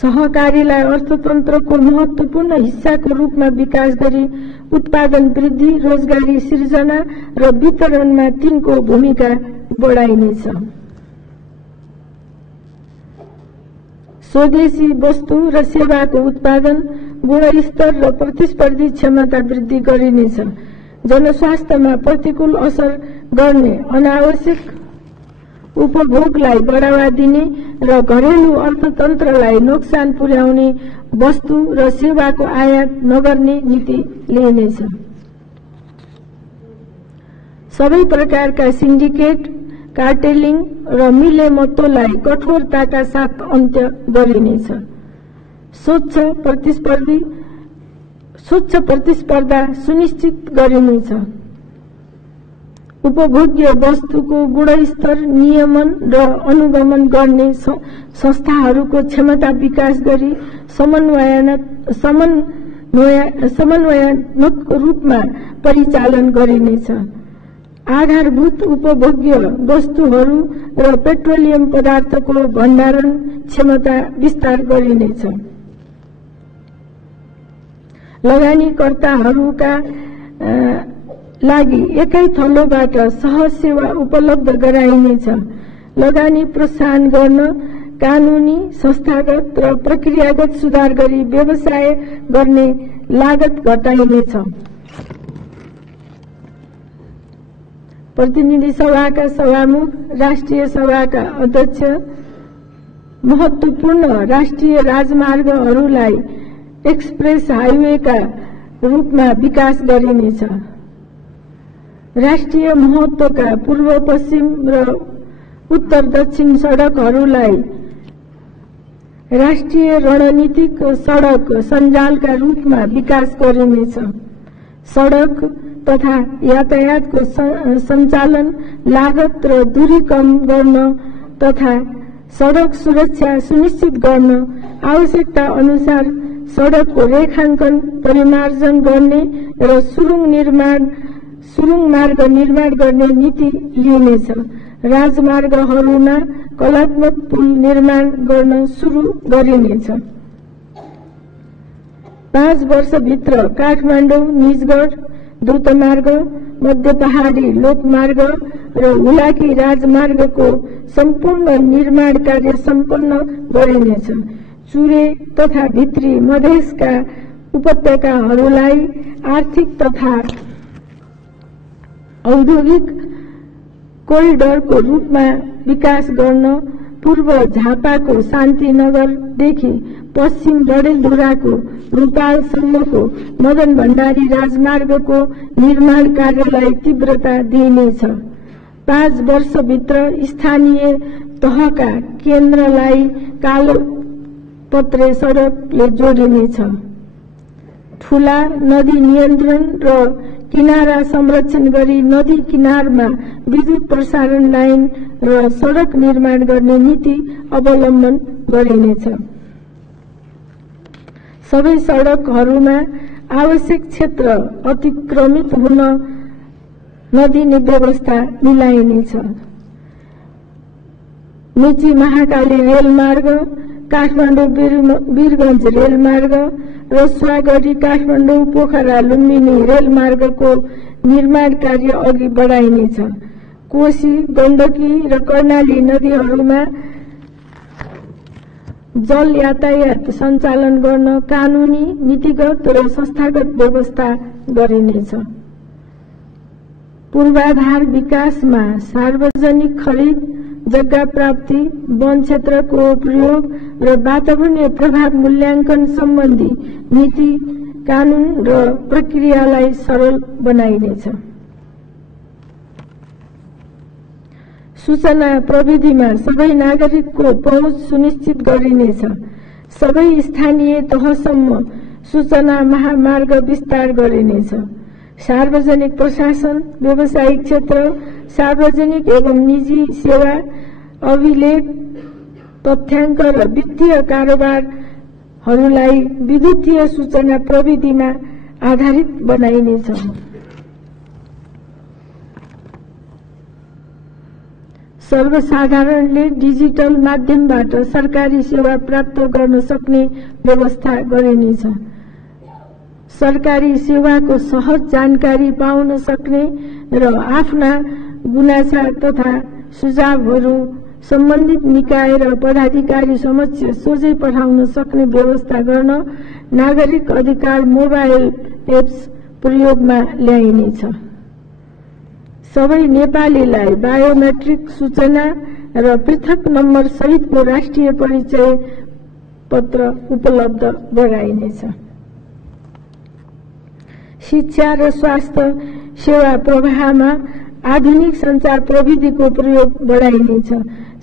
सहकारीलाई अर्थतन्त्रको महत्वपूर्ण हिस्साको रूपमा विकास गरी उत्पादन वृद्धि, रोजगारी सृजना र वितरणमा तिनको भूमिका बढाइनेछ। स्वदेशी वस्तु र सेवाको उत्पादन, गुणस्तर र प्रतिस्पर्धी क्षमता वृद्धि गरिनेछ। जनस्वास्थ्यमा प्रतिकूल असर गर्ने अनावश्यक उपभोगलाई बढावा दिने र घरेलु अर्थतन्त्रलाई नोक्सान पुर्याउने वस्तु र सेवाको आयात नगर्ने नीति लिइनेछ। सबै प्रकारका सिन्डिकेट, कार्टेलिङ र मिलेमतोलाई कठोरताका साथ अन्त्य गरिनेछ। स्वच्छ प्रतिस्पर्धा सुनिश्चित गरिनेछ। उपभोग्य वस्तुको गुणस्तर नियमन र अनुगमन गर्ने संस्थाहरूको क्षमता विकास गरी समन्वयात्मक रूपमा परिचालन गरिनेछ। आधारभूत उपभोग्य वस्तुहरू र पेट्रोलियम पदार्थको भण्डारण क्षमता विस्तार गरिनेछ। लगानीकर्ताहरूका लागि एकै थलोबाट सहज सेवा उपलब्ध गराइनेछ। लगानी प्रोत्साहन गर्न कानूनी, संस्थागत र प्रक्रियागत सुधार गरी व्यवसाय गर्ने लागत घटाइनेछ। प्रतिनिधि सभाका सभामुख, राष्ट्रिय सभाका अध्यक्ष, महत्वपूर्ण राष्ट्रिय राजमार्गहरूलाई एक्सप्रेस हाइवेका रूपमा विकास गरिनेछ। राष्ट्रिय महत्वका पूर्व पश्चिम र उत्तर दक्षिण सडकहरूलाई राष्ट्रिय रणनीतिक सडक सञ्जालका रूपमा विकास गरिनेछ। सडक तथा यातायातको सञ्चालन लागत र दूरी कम गर्न तथा सडक सुरक्षा सुनिश्चित गर्न आवश्यकता अनुसार सडकको रेखाङ्कन परिमार्जन गर्ने र सुरुङ मार्ग निर्माण गर्ने नीति लिइनेछ। राजमार्गहरूमा कलात्मक पुल निर्माण गर्न सुरु गरिनेछ। 5 वर्षभित्र काठमाडौँ निजगढ द्रुतमार्ग मध्य पहाडी लोकमार्ग र हुलाकी राजमार्गको सम्पूर्ण निर्माण कार्य सम्पन्न गरिनेछ। चुरे तथा भित्री मधेसका उपत्यकाहरूलाई आर्थिक तथा औद्योगिक कोरिडोरको रूपमा विकास गर्न पूर्व झापाको शान्तिनगरदेखि पश्चिम डडेलधुराको रूपालसम्मको मदन भण्डारी राजमार्गको निर्माण कार्यलाई तीव्रता दिइनेछ। 5 वर्षभित्र स्थानीय तहका केन्द्रलाई कालो पत्रे सडकले जोडिनेछ। ठूला नदी नियन्त्रण र किनारा संरक्षण गरी नदी किनारमा विद्युत प्रसारण लाइन र सडक निर्माण गर्ने नीति अवलम्बन गरिनेछ। सबै सडकहरूमा आवश्यक क्षेत्र अतिक्रमित हुन नदिने व्यवस्था मिलाइनेछ। मेची महाकाली रेलमार्ग, काठमाडौँ वीरगञ्ज रेलमार्ग, रसुवागढी काठमाडौँ पोखरा लुम्बिनी रेलमार्गको निर्माण कार्य अघि बढाइनेछ। कोशी, गण्डकी र कर्णाली नदीहरूमा जल यातायात सञ्चालन गर्न कानूनी, नीतिगत र संस्थागत व्यवस्था गरिनेछ। पूर्वाधार विकासमा सार्वजनिक खरिद, जग्गा प्राप्ति, वन क्षेत्रको प्रयोग र वातावरणीय प्रभाव मूल्याङ्कन सम्बन्धी नीति, कानून र प्रक्रियालाई सरल बनाइनेछ। सूचना प्रविधिमा सबै नागरिकको पहुँच सुनिश्चित गरिनेछ। सबै स्थानीय तहसम्म सूचना महामार्ग विस्तार गरिनेछ। सार्वजनिक प्रशासन, व्यावसायिक क्षेत्र, सार्वजनिक एवं निजी सेवा, अभिलेख, तथ्याङ्क र वित्तीय कारोबारहरूलाई विद्युतीय सूचना प्रविधिमा आधारित बनाइनेछ। सर्वसाधारणले डिजिटल माध्यमबाट सरकारी सेवा प्राप्त गर्न सक्ने व्यवस्था गरिनेछ। सरकारी सेवाको सहज जानकारी पाउन सक्ने र आफ्ना गुनासा तथा सुझावहरू सम्बन्धित निकाय र पदाधिकारी समक्ष सोझै पठाउन सक्ने व्यवस्था गर्न नागरिक अधिकार मोबाइल एप्स प्रयोगमा ल्याइनेछ। सबै नेपालीलाई बायोमेट्रिक सूचना र पृथक नम्बर सहितको राष्ट्रिय परिचय पत्र उपलब्ध गराइनेछ। शिक्षा र स्वास्थ्य सेवा प्रवाहमा आधुनिक संचार प्रविधिको प्रयोग बढाइनेछ।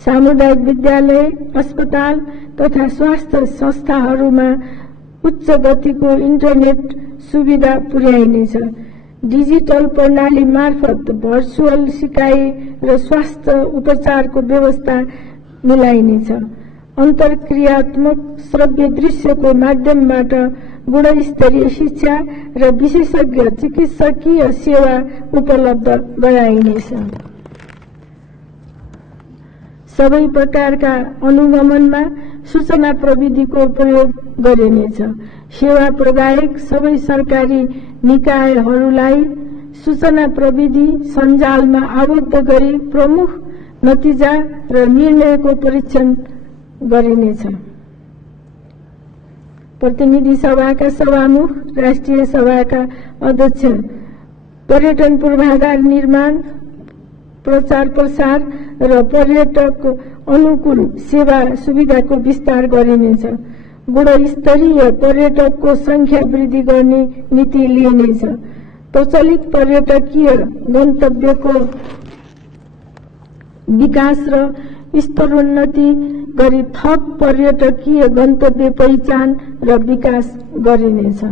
सामुदायिक विद्यालय, अस्पताल तथा स्वास्थ्य संस्थाहरूमा उच्च गतिको इन्टरनेट सुविधा पुर्याइनेछ। डिजिटल प्रणाली मार्फत भर्चुअल सिकाइ र स्वास्थ्य उपचारको व्यवस्था मिलाइनेछ। अन्तर्क्रियात्मक श्रव्य दृश्यको माध्यमबाट गुणस्तरीय शिक्षा र विशेषज्ञ चिकित्सकीय सेवा उपलब्ध गराइनेछ। सबै प्रकारका अनुगमनमा सूचना प्रविधिको प्रयोग गरिनेछ। सेवा प्रदायक सबै सरकारी निकायहरूलाई सूचना प्रविधि सञ्जालमा आबद्ध गरी प्रमुख नतिजा र निर्णयको परीक्षण गरिनेछ। प्रतिनिधि सभाका सभामुख, राष्ट्रिय सभाका अध्यक्ष, पर्यटन पूर्वाधार निर्माण, प्रचार प्रसार र पर्यटक अनुकूल सेवा सुविधाको विस्तार गरिनेछ। गुणस्तरीय पर्यटकको संख्या वृद्धि गर्ने नीति लिइनेछ। प्रचलित पर्यटकीय गन्तव्यको विकास र स्तरोन्नति गरी थप पर्यटकीय गन्तव्य पहिचान र विकास गरिनेछ।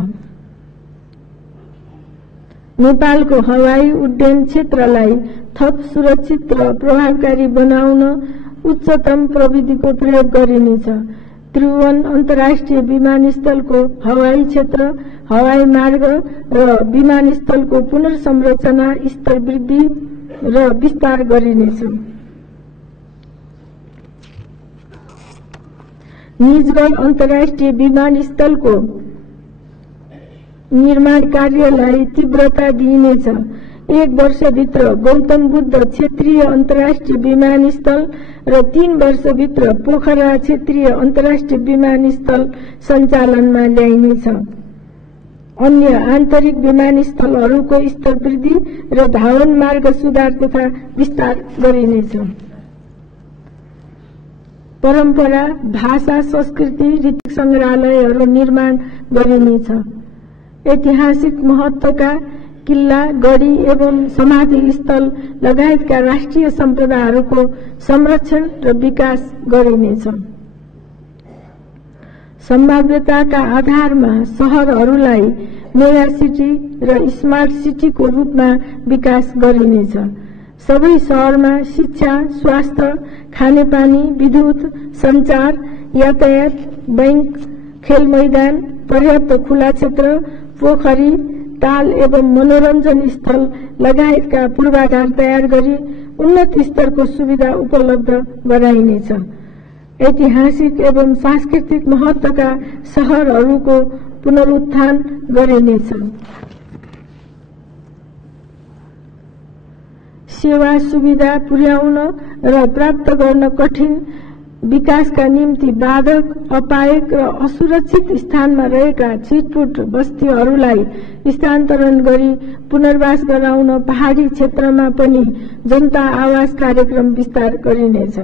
नेपालको हवाई उड्डयन क्षेत्रलाई थप सुरक्षित र प्रभावकारी बनाउन उच्चतम प्रविधिको प्रयोग गरिनेछ। त्रिभुवन अन्तर्राष्ट्रिय विमानस्थलको हवाई क्षेत्र, हवाई मार्ग र विमानस्थलको पुनर्संरचना स्तर वृद्धि र विस्तार गरिनेछ। निजगढ अन्तर्राष्ट्रिय विमानस्थलको निर्माण कार्यलाई तीव्रता दिइनेछ। 1 वर्षभित्र गौतम बुद्ध क्षेत्रीय अन्तर्राष्ट्रिय विमानस्थल र 3 वर्षभित्र पोखरा क्षेत्रीय अन्तर्राष्ट्रिय विमानस्थल सञ्चालनमा ल्याइनेछ। अन्य आन्तरिक विमानस्थलहरूको स्तर वृद्धि र धावन मार्ग सुधार तथा विस्तार गरिनेछ। परम्परा, भाषा, संस्कृति, रीति संग्रहालयहरू निर्माण गरिनेछ। ऐतिहासिक महत्त्वका किल्ला, गढी एवं समाधि स्थल लगायतका राष्ट्रिय सम्पदाहरूको संरक्षण र विकास गरिनेछ। सम्भाव्यताका आधारमा शहरहरूलाई मेगा सिटी र स्मार्ट सिटीको रूपमा विकास गरिनेछ। सबै शहरमा शिक्षा, स्वास्थ्य, खानेपानी, विद्युत, सञ्चार, यातायात, बैंक, खेल मैदान, पर्याप्त खुला क्षेत्र, पोखरी, ताल एवं मनोरञ्जन स्थल लगायतका पूर्वाधार तयार गरी उन्नत स्तरको सुविधा उपलब्ध गराइनेछ। ऐतिहासिक एवं सांस्कृतिक महत्त्वका शहरहरूको पुनरुत्थान गरिनेछ। सेवा सुविधा पुर्याउन र प्राप्त गर्न कठिन, विकासका निम्ति बाधक, अपायक र असुरक्षित स्थानमा रहेका छिटपुट बस्तीहरूलाई स्थानान्तरण गरी पुनर्वास गराउन पहाडी क्षेत्रमा पनि जनता आवास कार्यक्रम विस्तार गरिनेछ।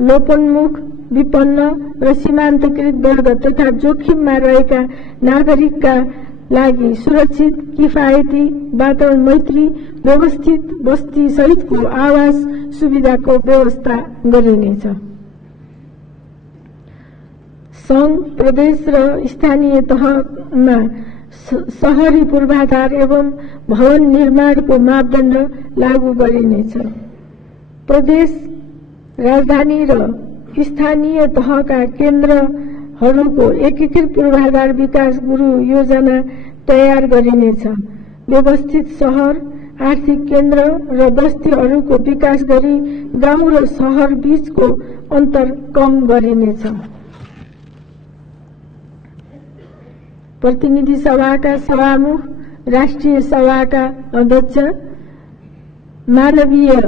लोपोन्मुख, विपन्न र सीमान्तकृत वर्ग तथा जोखिममा रहेका नागरिकका लागि सुरक्षित, किफायती, वातावरण मैत्री, व्यवस्थित बस्ती सहितको आवास सुविधाको व्यवस्था गरिनेछ। संघ, प्रदेश र स्थानीय तहमा शहरी पूर्वाधार एवं भवन निर्माणको मापदण्ड लागू गरिनेछ। प्रदेश, राजधानी र स्थानीय तहका केन्द्रहरूको एकीकृत पूर्वाधार विकास गुरु योजना तयार गरिनेछ। व्यवस्थित शहर, आर्थिक केन्द्र र बस्तीहरूको विकास गरी गाउँ र शहर बीचको अन्तर कम गरिनेछ। प्रतिनिधि सभाका सभामुख, राष्ट्रिय सभाका अध्यक्ष, मानवीय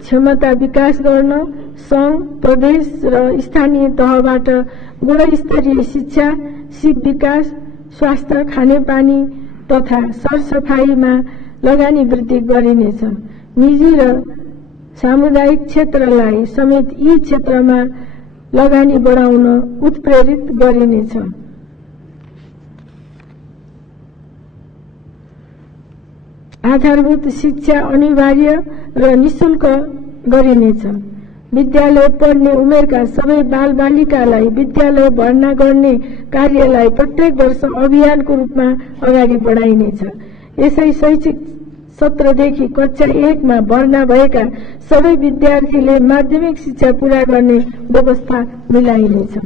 क्षमता विकास गर्न संघ, प्रदेश र स्थानीय तहबाट गुणस्तरीय शिक्षा, सिप विकास, स्वास्थ्य, खानेपानी तथा सरसफाईमा लगानी वृद्धि गरिनेछ। निजी र सामुदायिक क्षेत्रलाई समेत यी क्षेत्रमा लगानी बढाउन उत्प्रेरित गरिनेछ। आधारभूत शिक्षा अनिवार्य र निशुल्क गरिनेछ। विद्यालय पढ्ने उमेरका सबै बालबालिकालाई विद्यालय भर्ना गर्ने कार्यलाई प्रत्येक वर्ष अभियानको रूपमा अगाडि बढाइनेछ। यसै शैक्षिक सत्रदेखि कक्षा 1 मा भर्ना भएका सबै विद्यार्थीले माध्यमिक शिक्षा पूरा गर्ने व्यवस्था मिलाइनेछ।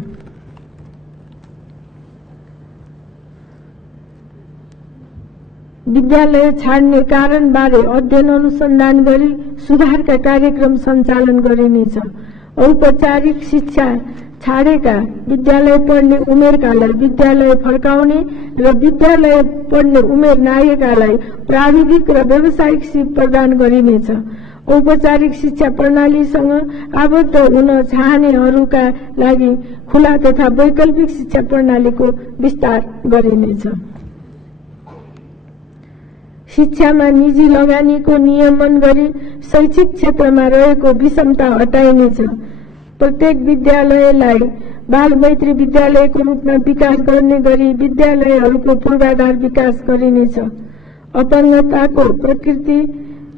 विद्यालय छाड्ने कारणबारे अध्ययन अनुसन्धान गरी सुधारका कार्यक्रम सञ्चालन गरिनेछ। औपचारिक शिक्षा छाडेका विद्यालय पढ्ने उमेरकालाई विद्यालय फर्काउने र विद्यालय पढ्ने उमेर नागेकालाई प्राविधिक र व्यावसायिक सिप प्रदान गरिनेछ। औपचारिक शिक्षा प्रणालीसँग आबद्ध हुन चाहनेहरूका लागि खुला तथा वैकल्पिक शिक्षा प्रणालीको विस्तार गरिनेछ। शिक्षामा निजी लगानीको नियमन गरी शैक्षिक क्षेत्रमा रहेको विषमता हटाइनेछ। प्रत्येक विद्यालयलाई बाल मैत्री विद्यालयको रूपमा विकास गर्ने गरी विद्यालयहरूको पूर्वाधार विकास गरिनेछ। अपाङ्गताको प्रकृति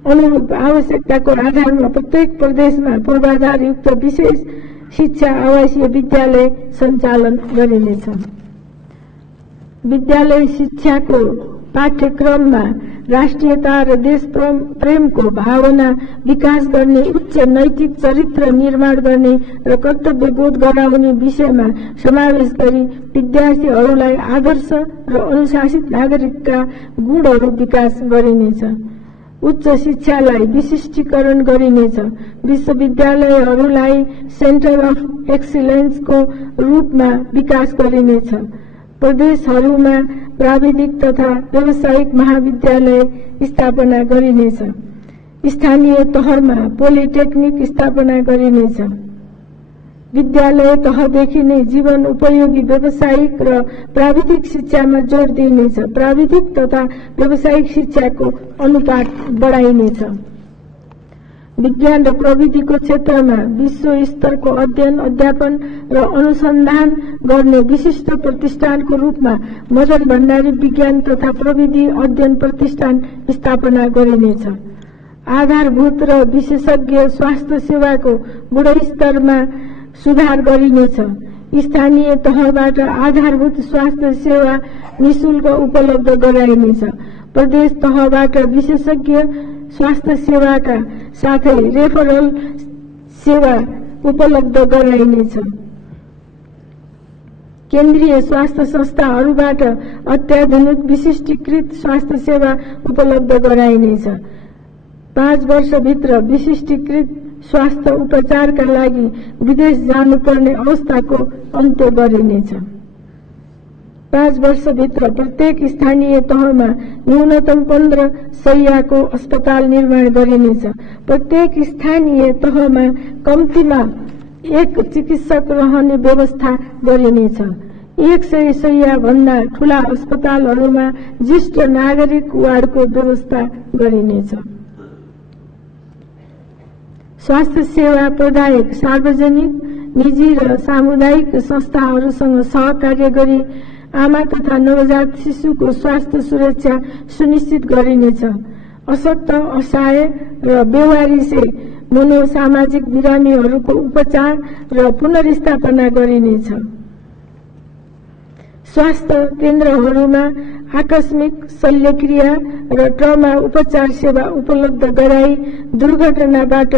अनुरूप आवश्यकताको आधारमा प्रत्येक प्रदेशमा पूर्वाधारयुक्त विशेष शिक्षा आवासीय विद्यालय सञ्चालन गरिनेछ। विद्यालय शिक्षाको पाठ्यक्रममा राष्ट्रियता र देश प्रेमको भावना विकास गर्ने, उच्च नैतिक चरित्र निर्माण गर्ने र कर्तव्यबोध गराउने विषयमा समावेश गरी विद्यार्थीहरूलाई आदर्श र अनुशासित नागरिकका गुणहरू विकास गरिनेछ। उच्च शिक्षालाई विशिष्टीकरण गरिनेछ। विश्वविद्यालयहरूलाई सेन्टर अफ एक्सिलेन्सको रूपमा विकास गरिनेछ। प्रदेशहरूमा प्राविधिक तथा व्यावसायिक महाविद्यालय स्थापना गरिनेछ। स्थानीय तहमा पोलिटेक्निक स्थापना गरिनेछ। विद्यालय तहदेखि नै जीवन उपयोगी व्यावसायिक र प्राविधिक शिक्षामा जोड दिइनेछ। प्राविधिक तथा व्यावसायिक शिक्षाको अनुपात बढाइनेछ। विज्ञान र प्रविधिको क्षेत्रमा विश्व स्तरको अध्ययन, अध्यापन र अनुसन्धान गर्ने विशिष्ट प्रतिष्ठानको रूपमा मदन भण्डारी विज्ञान तथा प्रविधि अध्ययन प्रतिष्ठान स्थापना गरिनेछ। आधारभूत र विशेषज्ञ स्वास्थ्य सेवाको गुणस्तरमा सुधार गरिनेछ। स्थानीय तहबाट आधारभूत स्वास्थ्य सेवा निःशुल्क उपलब्ध गराइनेछ। प्रदेश तहबाट विशेषज्ञ स्वास्थ्य सेवाका साथै रेफरल सेवा उपलब्ध गराइनेछ। केन्द्रीय स्वास्थ्य संस्थाहरूबाट अत्याधुनिक विशिष्टीकृत स्वास्थ्य सेवा उपलब्ध गराइनेछ। 5 वर्षभित्र विशिष्टीकृत स्वास्थ्य उपचारका लागि विदेश जानुपर्ने अवस्थाको अन्त्य गरिनेछ। 5 वर्षभित्र प्रत्येक स्थानीय तहमा न्यूनतम 15 शय्याको अस्पताल निर्माण गरिनेछ। प्रत्येक स्थानीय तहमा कम्तीमा 1 चिकित्सक रहने व्यवस्था गरिनेछ। 100 शय्या भन्दा ठूला अस्पतालहरूमा ज्येष्ठ नागरिक वार्डको व्यवस्था गरिनेछ। स्वास्थ्य सेवा प्रदायक सार्वजनिक, निजी र सामुदायिक संस्थाहरूसँग सहकार्य गरी आमा तथा नवजात शिशुको स्वास्थ्य सुरक्षा सुनिश्चित गरिनेछ। अशक्त, असहाय र बेवारिसे मनोसामाजिक बिरामीहरूको उपचार र पुनर्स्थापना गरिनेछ। स्वास्थ्य केन्द्रहरूमा आकस्मिक शल्यक्रिया र ट्रमा उपचार सेवा उपलब्ध गराई दुर्घटनाबाट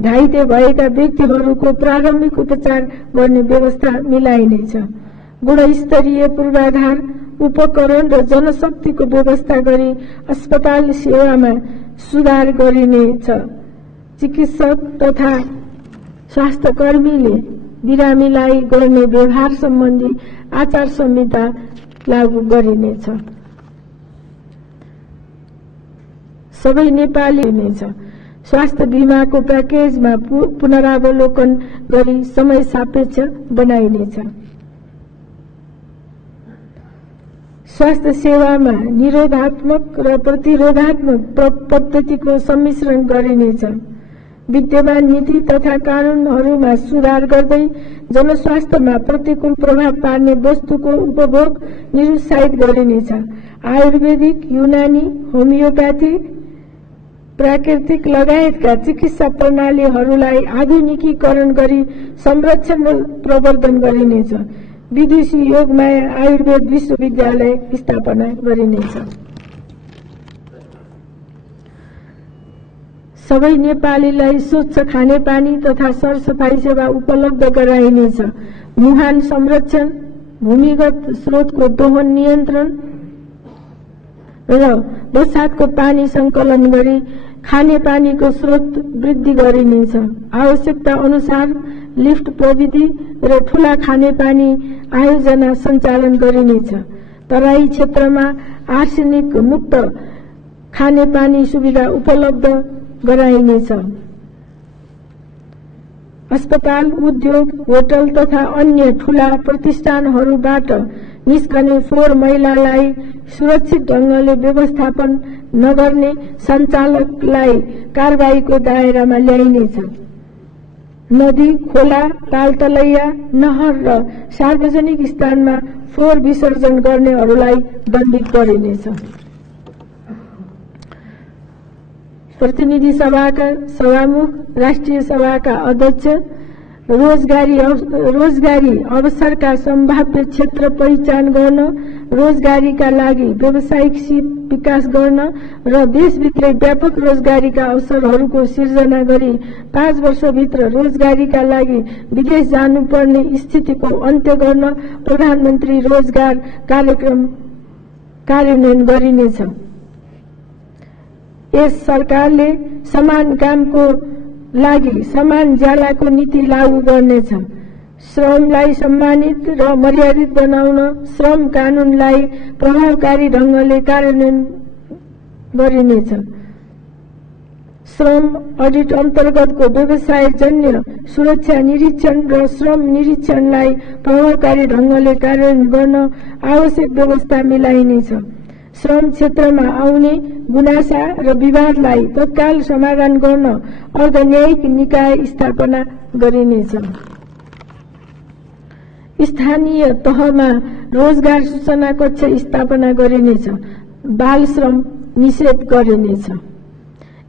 घाइते भएका व्यक्तिहरूको प्रारम्भिक उपचार गर्ने व्यवस्था मिलाइनेछ। गुणस्तरीय पूर्वाधार, उपकरण र जनशक्तिको व्यवस्था गरी अस्पताल सेवामा सुधार गरिनेछ। चिकित्सक तथा स्वास्थ्यकर्मीले बिरामीलाई गर्ने व्यवहार सम्बन्धी आचार संहिता लागू गरिनेछ। सबै नेपाली हुनेछ। स्वास्थ्य बीमाको प्याकेजमा पुनरावलोकन गरी समय सापेक्ष बनाइनेछ। स्वास्थ्य सेवामा निरोधात्मक र प्रतिरोधात्मक पद्धतिको सम्मिश्रण गरिनेछ। विद्यमान नीति तथा कानूनहरूमा सुधार गर्दै जनस्वास्थ्यमा प्रतिकूल प्रभाव पार्ने वस्तुको उपभोग निरुत्साहित गरिनेछ। आयुर्वेदिक, युनानी, होमियोप्याथी, प्राकृतिक लगायतका चिकित्सा प्रणालीहरूलाई आधुनिकीकरण गरी संरक्षण र प्रवर्धन गरिनेछ। विदुषी योगमाया आयुर्वेद विश्वविद्यालय स्थापना गरिनेछ। सबै नेपालीलाई स्वच्छ खानेपानी तथा सरसफाई सेवा उपलब्ध गराइनेछ। मुहान संरक्षण, भूमिगत स्रोतको दोहन नियन्त्रण र बरसातको पानी संकलन गरी खानेपानीको स्रोत वृद्धि गरिनेछ। आवश्यकता अनुसार लिफ्ट प्रविधि र ठूला खानेपानी आयोजना सञ्चालन गरिनेछ। तराई क्षेत्रमा आर्सेनिक मुक्त खानेपानी सुविधा उपलब्ध गराइनेछ। अस्पताल, उद्योग, होटल तथा अन्य ठूला प्रतिष्ठानहरूबाट निस्कने फोहोर मैलालाई सुरक्षित ढंगले व्यवस्थापन नगर्ने सञ्चालकलाई कारबाहीको दायरामा ल्याइनेछ। नदी, खोला, तालतलैया, नहर र सार्वजनिक स्थानमा फोहोर विसर्जन गर्नेहरूलाई दण्डित गरिनेछ। प्रतिनिधि सभाका सभामुख, राष्ट्रिय सभाका अध्यक्ष, रोजगारी अवसरका सम्भाव्य क्षेत्र पहिचान गर्न, रोजगारीका लागि व्यावसायिक सिप विकास गर्न र देशभित्रै व्यापक रोजगारीका अवसरहरूको सिर्जना गरी 5 वर्षभित्र रोजगारीका लागि विदेश जानुपर्ने स्थितिको अन्त्य गर्न प्रधानमन्त्री रोजगार कार्यक्रम कार्यान्वयन गरिनेछ। यस सरकारले समान कामको लागि समान ज्यालाको नीति लागू गर्नेछ। श्रमलाई सम्मानित र मर्यादित बनाउन श्रम कानूनलाई प्रभावकारी ढंगले कार्यान्वयन गरिनेछ। श्रम अडिट अन्तर्गतको व्यवसायजन्य सुरक्षा निरीक्षण र श्रम निरीक्षणलाई प्रभावकारी ढंगले कार्यान्वयन गर्न आवश्यक व्यवस्था मिलाइनेछ। श्रम क्षेत्रमा आउने गुनासा र विवादलाई तत्काल समाधान गर्न अर्धन्यायिक निकाय स्थापना गरिनेछ। स्थानीय तहमा रोजगार सूचना कक्ष स्थापना गरिनेछ। बाल श्रम निषेध गरिनेछ।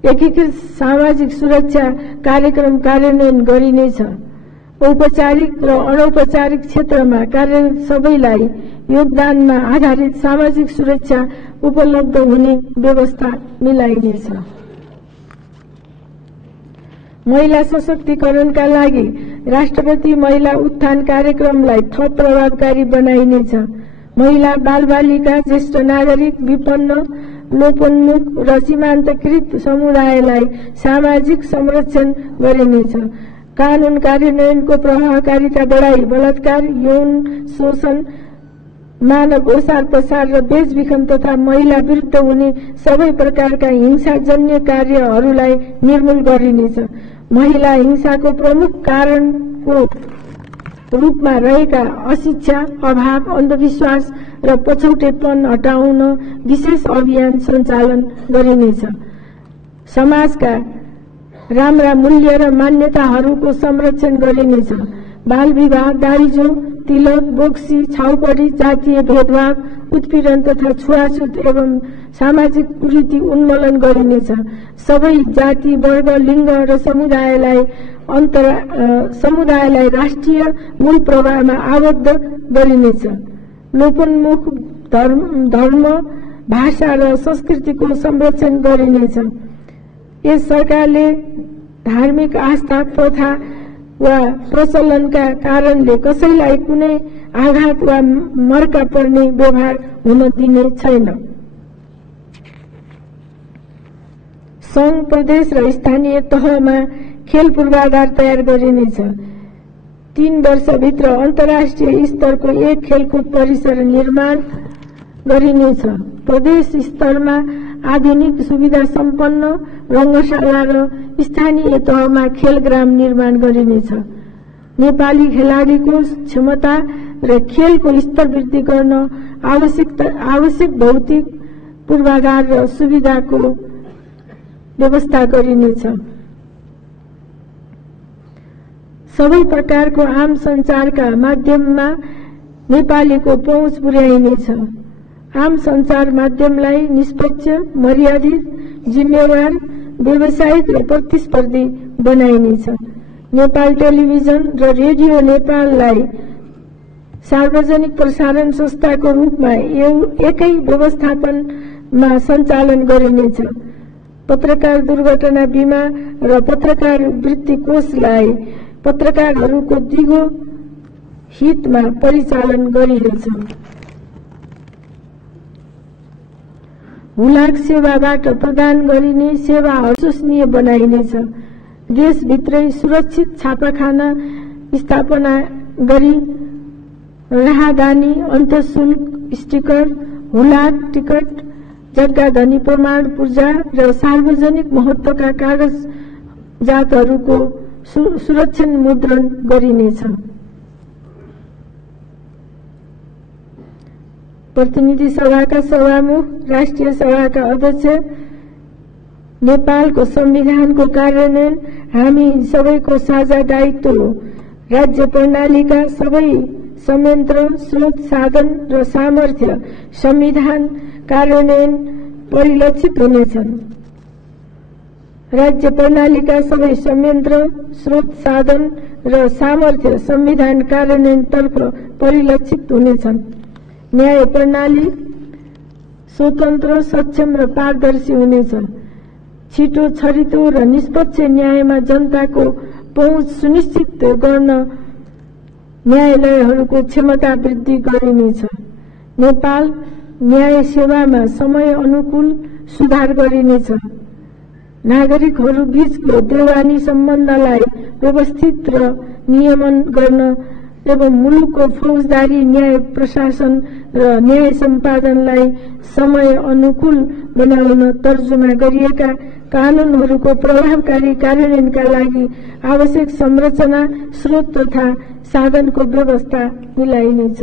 एकीकृत सामाजिक सुरक्षा कार्यक्रम कार्यान्वयन गरिनेछ। औपचारिक र अनौपचारिक क्षेत्रमा कार्यरत सबैलाई योगदानमा आधारित सामाजिक सुरक्षा उपलब्ध हुने व्यवस्था मिलाइनेछ। महिला सशक्तिकरणका लागि राष्ट्रपति महिला उत्थान कार्यक्रमलाई थप प्रभावकारी बनाइनेछ। महिला बालबालिका, ज्येष्ठ नागरिक, विपन्न, लोपोन्मुख र सीमान्तकृत समुदायलाई सामाजिक संरक्षण गरिनेछ। कानून कार्यान्वयनको प्रभावकारिता बढाई बलात्कार, यौन शोषण, मानव ओसार पसार र बेचबिखन तथा महिला विरुद्ध हुने सबै प्रकारका हिंसाजन्य कार्यहरूलाई निर्मूल गरिनेछ। महिला हिंसाको प्रमुख कारणको रूपमा रहेका अशिक्षा, अभाव, अन्धविश्वास र पछौटेपन हटाउन विशेष अभियान सञ्चालन गरिनेछ। समाजका राम्रा मूल्य र मान्यताहरूको संरक्षण गरिनेछ। बाल विवाह, दारिजो, तिलक, बोक्सी, छाउपडी, जातीय भेदभाव, उत्पीडन तथा छुवाछुत एवं सामाजिक कुरीति उन्मूलन गरिनेछ। सबै जाति, वर्ग, लिङ्ग र समुदायलाई राष्ट्रिय मूल प्रवाहमा आबद्ध गरिनेछ। लोपोन्मुख धर्म, भाषा र संस्कृतिको संरक्षण गरिनेछ। यस सरकारले धार्मिक आस्था, प्रथा वा प्रचलनका कारणले कसैलाई कुनै आघात वा मर्का पर्ने व्यवहार हुन दिने छैन। संघ, प्रदेश र स्थानीय तहमा खेल पूर्वाधार तयार गरिनेछ। 3 वर्षभित्र अन्तर्राष्ट्रिय स्तरको एक खेलकुद परिसर निर्माण गरिनेछ। प्रदेश स्तरमा आधुनिक सुविधा सम्पन्न रंगशाला र स्थानीय तहमा खेलग्राम निर्माण गरिनेछ। नेपाली खेलाडीको क्षमता र खेलको स्तर वृद्धि गर्न आवश्यक भौतिक पूर्वाधार र सुविधाको व्यवस्था गरिनेछ। सबै प्रकारको आम सञ्चारका माध्यममा नेपालीको पहुँच पुर्याइनेछ। आम सञ्चार माध्यमलाई निष्पक्ष, मर्यादित, जिम्मेवार, व्यावसायिक र प्रतिस्पर्धी बनाइनेछ। नेपाल टेलिभिजन र रेडियो नेपाललाई सार्वजनिक प्रसारण संस्थाको रूपमा एकै व्यवस्थापनमा सञ्चालन गरिनेछ। पत्रकार दुर्घटना बीमा र पत्रकार वृत्ति कोषलाई पत्रकारहरूको दिगो हितमा परिचालन गरिनेछ। हुलाक सेवाबाट प्रदान गरिने सेवा विश्वसनीय बनाइनेछ। देशभित्रै सुरक्षित छापाखाना स्थापना गरी राहदानी, अन्तःशुल्क, स्टिकर, हुलाक टिकट, जग्गाधनी प्रमाण पूर्जा र सार्वजनिक महत्त्वका कागजातहरूको सुरक्षण मुद्रण गरिनेछ। प्रतिनिधि सभाका सभामुख, राष्ट्रिय सभाका अध्यक्ष, नेपालको संविधानको कार्यान्वयन हामी सबैको साझा दायित्व हो। राज्य प्रणालीका सबै संयन्त्र, स्रोत, साधन र सामर्थ्य संविधान कार्यान्वयन परिलक्षित हुनेछन्। राज्य प्रणालीका सबै संयन्त्र, स्रोत, साधन र सामर्थ्य संविधान कार्यान्वयनतर्फ परिलक्षित हुनेछन्। न्याय प्रणाली स्वतन्त्र, सक्षम र पारदर्शी हुनेछ। छिटो, छरितो र निष्पक्ष न्यायमा जनताको पहुँच सुनिश्चित गर्न न्यायालयहरूको क्षमता वृद्धि गरिनेछ। नेपाल न्याय सेवामा समय अनुकूल सुधार गरिनेछ। नागरिकहरू बीचको देवानी सम्बन्धलाई व्यवस्थित र नियमन गर्न एवं मुलुकको फौजदारी न्याय प्रशासन र न्याय सम्पादनलाई समय अनुकूल बनाउन तर्जुमा गरिएका कानूनहरूको प्रभावकारी कार्यान्वयनका लागि आवश्यक संरचना, स्रोत तथा साधनको व्यवस्था मिलाइनेछ।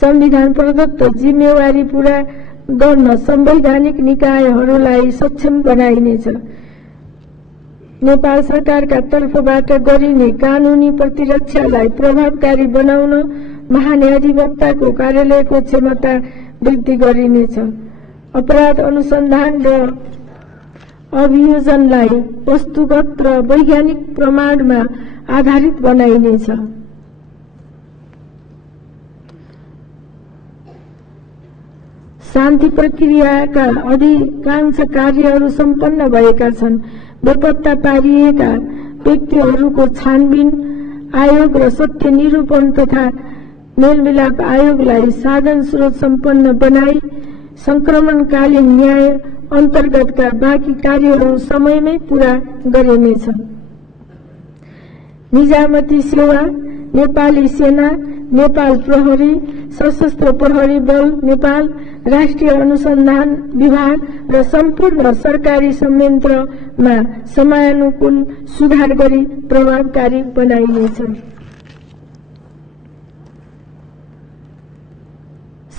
संविधान प्रदत्त जिम्मेवारी पूरा गर्न संवैधानिक निकायहरूलाई सक्षम बनाइनेछ। नेपाल सरकारका तर्फबाट गरिने कानूनी प्रतिरक्षालाई प्रभावकारी बनाउन महान्यायाधिवक्ताको कार्यालयको क्षमता वृद्धि गरिनेछ। अपराध अनुसन्धान र अभियोजनलाई वस्तुगत र वैज्ञानिक प्रमाणमा आधारित बनाइनेछ। शान्ति प्रक्रियाका अधिकांश कार्यहरू सम्पन्न भएका छन्। बेपत्ता पारिएका व्यक्तिहरूको छानबिन आयोग र सत्य निरूपण तथा मेलमिलाप आयोगलाई साधन स्रोत सम्पन्न बनाई संक्रमणकालीन न्याय अन्तर्गतका बाँकी कार्यहरू समयमै पूरा गरिनेछ। निजामती सेवा, नेपाली सेना, नेपाल प्रहरी, सशस्त्र प्रहरी बल नेपाल, राष्ट्रिय अनुसन्धान विभाग र सम्पूर्ण सरकारी संयन्त्रमा समयानुकूल सुधार गरी प्रभावकारी बनाइनेछ।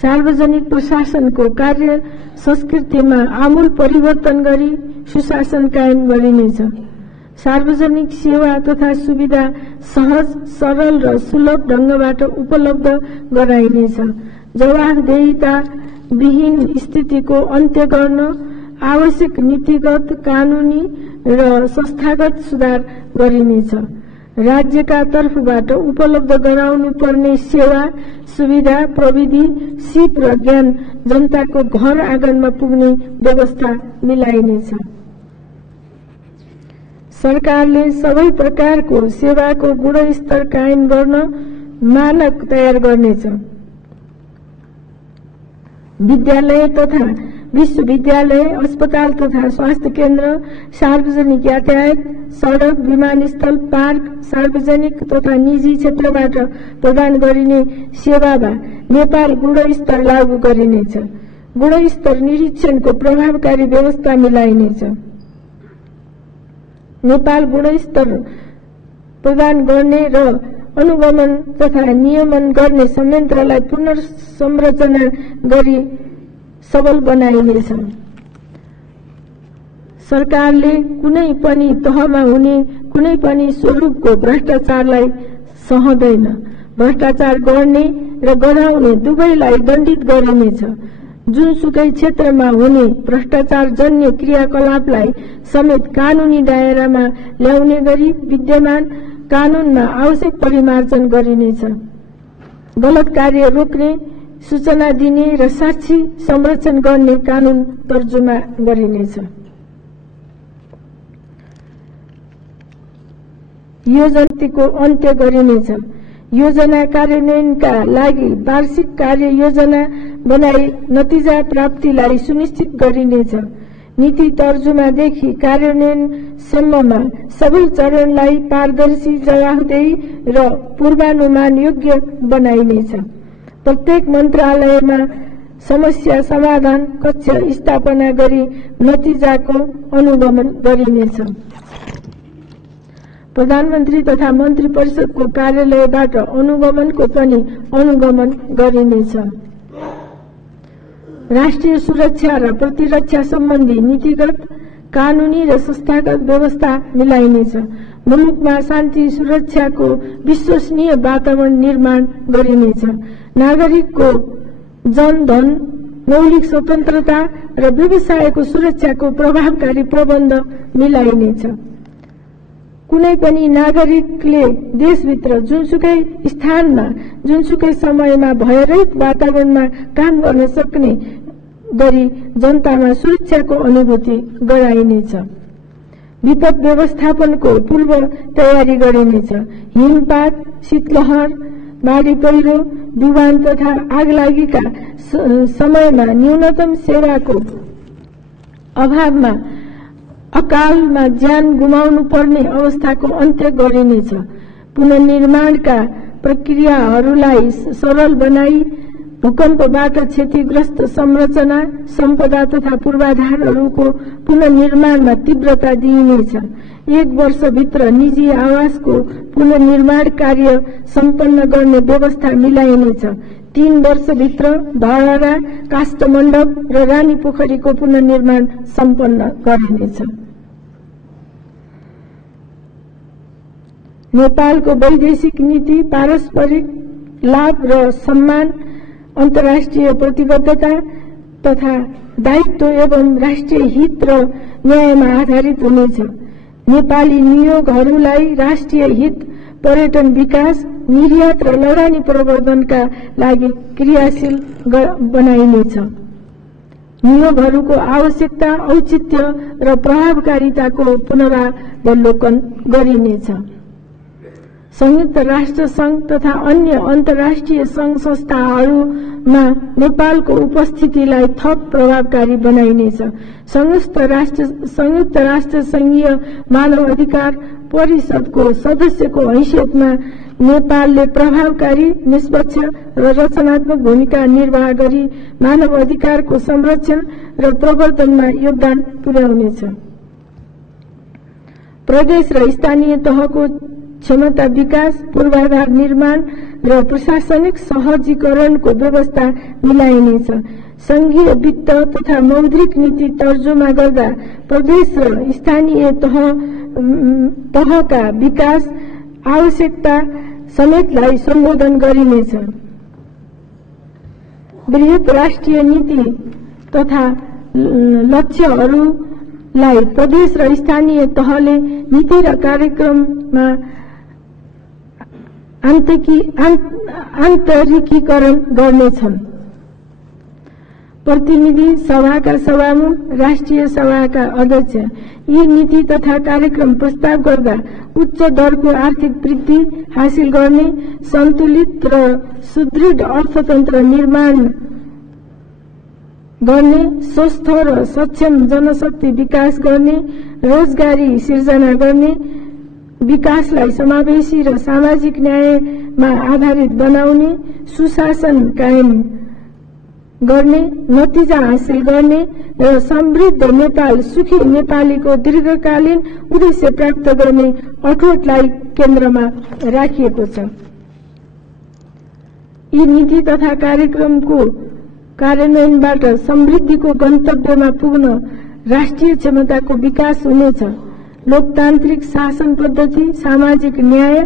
सार्वजनिक प्रशासनको कार्य संस्कृतिमा आमूल परिवर्तन गरी सुशासन कायम गरिनेछ। सार्वजनिक सेवा तथा सुविधा सहज, सरल र सुलभ ढंगबाट उपलब्ध गराइनेछ। जवाफदेहिता विहीन स्थितिको अन्त्य गर्न आवश्यक नीतिगत, कानूनी र संस्थागत सुधार गरिनेछ। राज्यका तर्फबाट उपलब्ध गराउनु पर्ने सेवा, सुविधा, प्रविधि, सिप र ज्ञान जनताको घर आँगनमा पुग्ने व्यवस्था मिलाइनेछ। सरकारले सबै प्रकारको सेवाको गुणस्तर कायम गर्न मानक तयार गर्नेछ। विद्यालय तथा विश्वविद्यालय, अस्पताल तथा स्वास्थ्य केन्द्र, सार्वजनिक यातायात, सड़क, विमानस्थल, पार्क, सार्वजनिक तथा निजी क्षेत्रबाट प्रदान गरिने सेवामा नेपाल गुणस्तर लागू गरिनेछ। गुणस्तर निरीक्षणको प्रभावकारी व्यवस्था मिलाइनेछ। नेपाल गुणस्तर प्रदान गर्ने र अनुगमन तथा नियमन गर्ने संयन्त्रलाई पुनर्संरचना गरी सबल बनाइनेछ। सरकारले कुनै पनि तहमा हुने कुनै पनि स्वरूपको भ्रष्टाचारलाई सहदैन। भ्रष्टाचार गर्ने र गराउने दुवैलाई दण्डित गरिनेछ। जुनसुकै क्षेत्रमा हुने भ्रष्टाचारजन्य क्रियाकलापलाई समेत कानूनी दायरामा ल्याउने गरी विद्यमान कानूनमा आवश्यक परिमार्जन गरिनेछ। गलत कार्य रोक्ने, सूचना दिने र साक्षी संरक्षण गर्ने कानून तर्जुमा गरिनेछ। योजनाको अन्त्य गरिनेछ। योजना कार्यान्वयनका लागि वार्षिक कार्य योजना बनाई नतिजा प्राप्तिलाई सुनिश्चित गरिनेछ। नीति तर्जुमादेखि कार्यान्वयनसम्ममा सबै चरणलाई पारदर्शी, जवाफदेही र पूर्वानुमान योग्य बनाइनेछ। प्रत्येक मन्त्रालयमा समस्या समाधान कक्ष स्थापना गरी नतिजाको अनुगमन गरिनेछ। प्रधानमन्त्री तथा मन्त्री परिषदको कार्यालयबाट अनुगमनको पनि अनुगमन गरिनेछ। राष्ट्रिय सुरक्षा र प्रतिरक्षा सम्बन्धी नीतिगत, कानूनी र संस्थागत व्यवस्था मिलाइनेछ। मुलुकमा शान्ति सुरक्षाको विश्वसनीय वातावरण निर्माण गरिनेछ। नागरिकको जनधन, मौलिक स्वतन्त्रता र व्यवसायको सुरक्षाको प्रभावकारी प्रबन्ध मिलाइनेछ। कुनै पनि नागरिकले देशभित्र जुनसुकै स्थानमा, जुनसुकै समयमा भयरहित वातावरणमा काम गर्न सक्ने गरी जनतामा सुरक्षाको अनुभूति गराइनेछ। विपद व्यवस्थापनको पूर्व तयारी गरिनेछ। हिमपात, शीतलहर, बाढी पहिरो, डुबान तथा आगलागीका समयमा न्यूनतम सेवाको अभावमा अकालमा ज्यान गुमाउनु पर्ने अवस्थाको अन्त्य गरिनेछ। पुनर्निर्माणका प्रक्रियाहरूलाई सरल बनाई भूकम्पबाट क्षतिग्रस्त संरचना, सम्पदा तथा पूर्वाधारहरूको पुनर्निर्माणमा तीव्रता दिइनेछ। 1 वर्षभित्र निजी आवासको पुनर्निर्माण कार्य सम्पन्न गर्ने व्यवस्था मिलाइनेछ। 3 वर्षभित्र धरहरा, काष्ठमण्डप र रानी पोखरीको पुनर्निर्माण सम्पन्न गरिनेछ। नेपालको वैदेशिक नीति पारस्परिक लाभ र सम्मान, अन्तर्राष्ट्रिय प्रतिबद्धता तथा दायित्व एवं राष्ट्रिय हित र न्यायमा आधारित हुनेछ। नेपाली नियोगहरूलाई राष्ट्रिय हित, पर्यटन विकास, निर्यात र लगानी प्रवर्धनका लागि क्रियाशील बनाइनेछ। नियोगहरूको आवश्यकता, औचित्य र प्रभावकारिताको पुनरावलोकन गरिनेछ। संयुक्त राष्ट्र संघ तथा अन्य अन्तर्राष्ट्रिय संघ संस्थाहरूमा नेपालको उपस्थितिलाई थप प्रभावकारी बनाइनेछ। संयुक्त राष्ट्र संघीय मानव अधिकार परिषदको सदस्यको हैसियतमा नेपालले प्रभावकारी, निष्पक्ष र रचनात्मक भूमिका निर्वाह गरी मानव अधिकारको संरक्षण र प्रवर्धनमा योगदान पुर्याउनेछ। प्रदेश र स्थानीय तहको क्षमता विकास, पूर्वाधार निर्माण र प्रशासनिक सहजीकरणको व्यवस्था मिलाइनेछ। संघीय वित्त तथा मौद्रिक नीति तर्जुमा गर्दा प्रदेश र स्थानीय तहका विकास आवश्यकता समेतलाई सम्बोधन गरिनेछ। बृहत राष्ट्रिय नीति तथा लक्ष्यहरूलाई प्रदेश र स्थानीय तहले नीति र कार्यक्रममा आन्तरिकीकरण गर्नेछन्। प्रतिनिधि सभाका सभामुख, राष्ट्रिय सभाका अध्यक्ष यी नीति तथा कार्यक्रम प्रस्ताव गर्दा उच्च दरको आर्थिक वृद्धि हासिल गर्ने, सन्तुलित र सुदृढ अर्थतन्त्र निर्माण गर्ने, स्वस्थ र सक्षम जनशक्ति विकास गर्ने, रोजगारी सिर्जना गर्ने, विकासलाई समावेशी र सामाजिक न्यायमा आधारित बनाउने, सुशासन कायम गर्ने, नतिजा हासिल गर्ने र समृद्ध नेपाल, सुखी नेपालीको दीर्घकालीन उद्देश्य प्राप्त गर्ने अठोटलाई केन्द्रमा राखिएको छ। यी नीति तथा कार्यक्रमको कार्यान्वयनबाट समृद्धिको गन्तव्यमा पुग्न राष्ट्रिय क्षमताको विकास हुनेछ। लोकतान्त्रिक शासन पद्धति, सामाजिक न्याय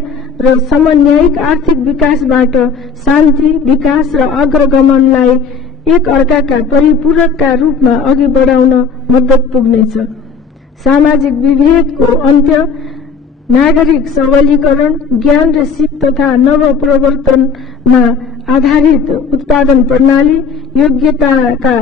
र समन्वयिक आर्थिक विकासबाट शान्ति, विकास र अग्रगमनलाई एक अर्काका परिपूरकका रूपमा अघि बढाउन मद्दत पुग्नेछ। सामाजिक विभेदको अन्त्य, नागरिक सबलीकरण, ज्ञान र सिप तथा नव प्रवर्तनमा आधारित उत्पादन प्रणाली, योग्यताका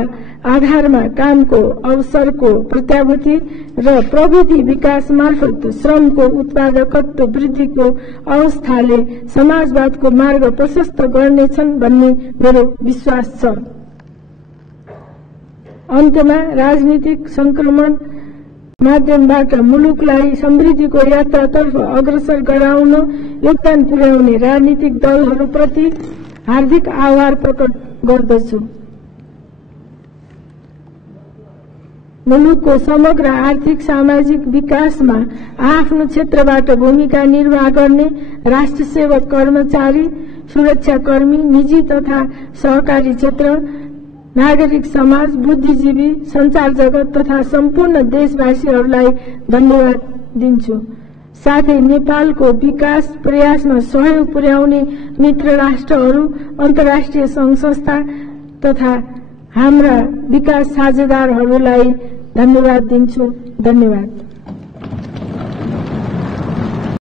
आधारमा कामको अवसरको प्रत्याभूति र प्रविधि विकास मार्फत श्रमको उत्पादकत्व वृद्धिको अवस्थाले समाजवादको मार्ग प्रशस्त गर्नेछन् भन्ने मेरो विश्वास छ। अन्त्यमा राजनीतिक संक्रमण माध्यमबाट मुलुकलाई समृद्धिको यात्रातर्फ अग्रसर गराउन योगदान पुर्याउने राजनीतिक दलहरूप्रति हार्दिक आभार प्रकट गर्दछु। मुलुकको समग्र आर्थिक सामाजिक विकासमा आफ्नो क्षेत्रबाट भूमिका निर्वाह गर्ने राष्ट्र सेवक कर्मचारी, सुरक्षाकर्मी, निजी तथा सहकारी क्षेत्र, नागरिक समाज, बुद्धिजीवी, संचार जगत तथा सम्पूर्ण देशवासीहरूलाई धन्यवाद दिन्छु। साथै नेपालको विकास प्रयासमा सहयोग पुर्याउने मित्र राष्ट्रहरू, अन्तर्राष्ट्रिय संघ संस्था तथा हाम्रा विकास साझेदारहरूलाई धन्यवाद दिन्छु। धन्यवाद।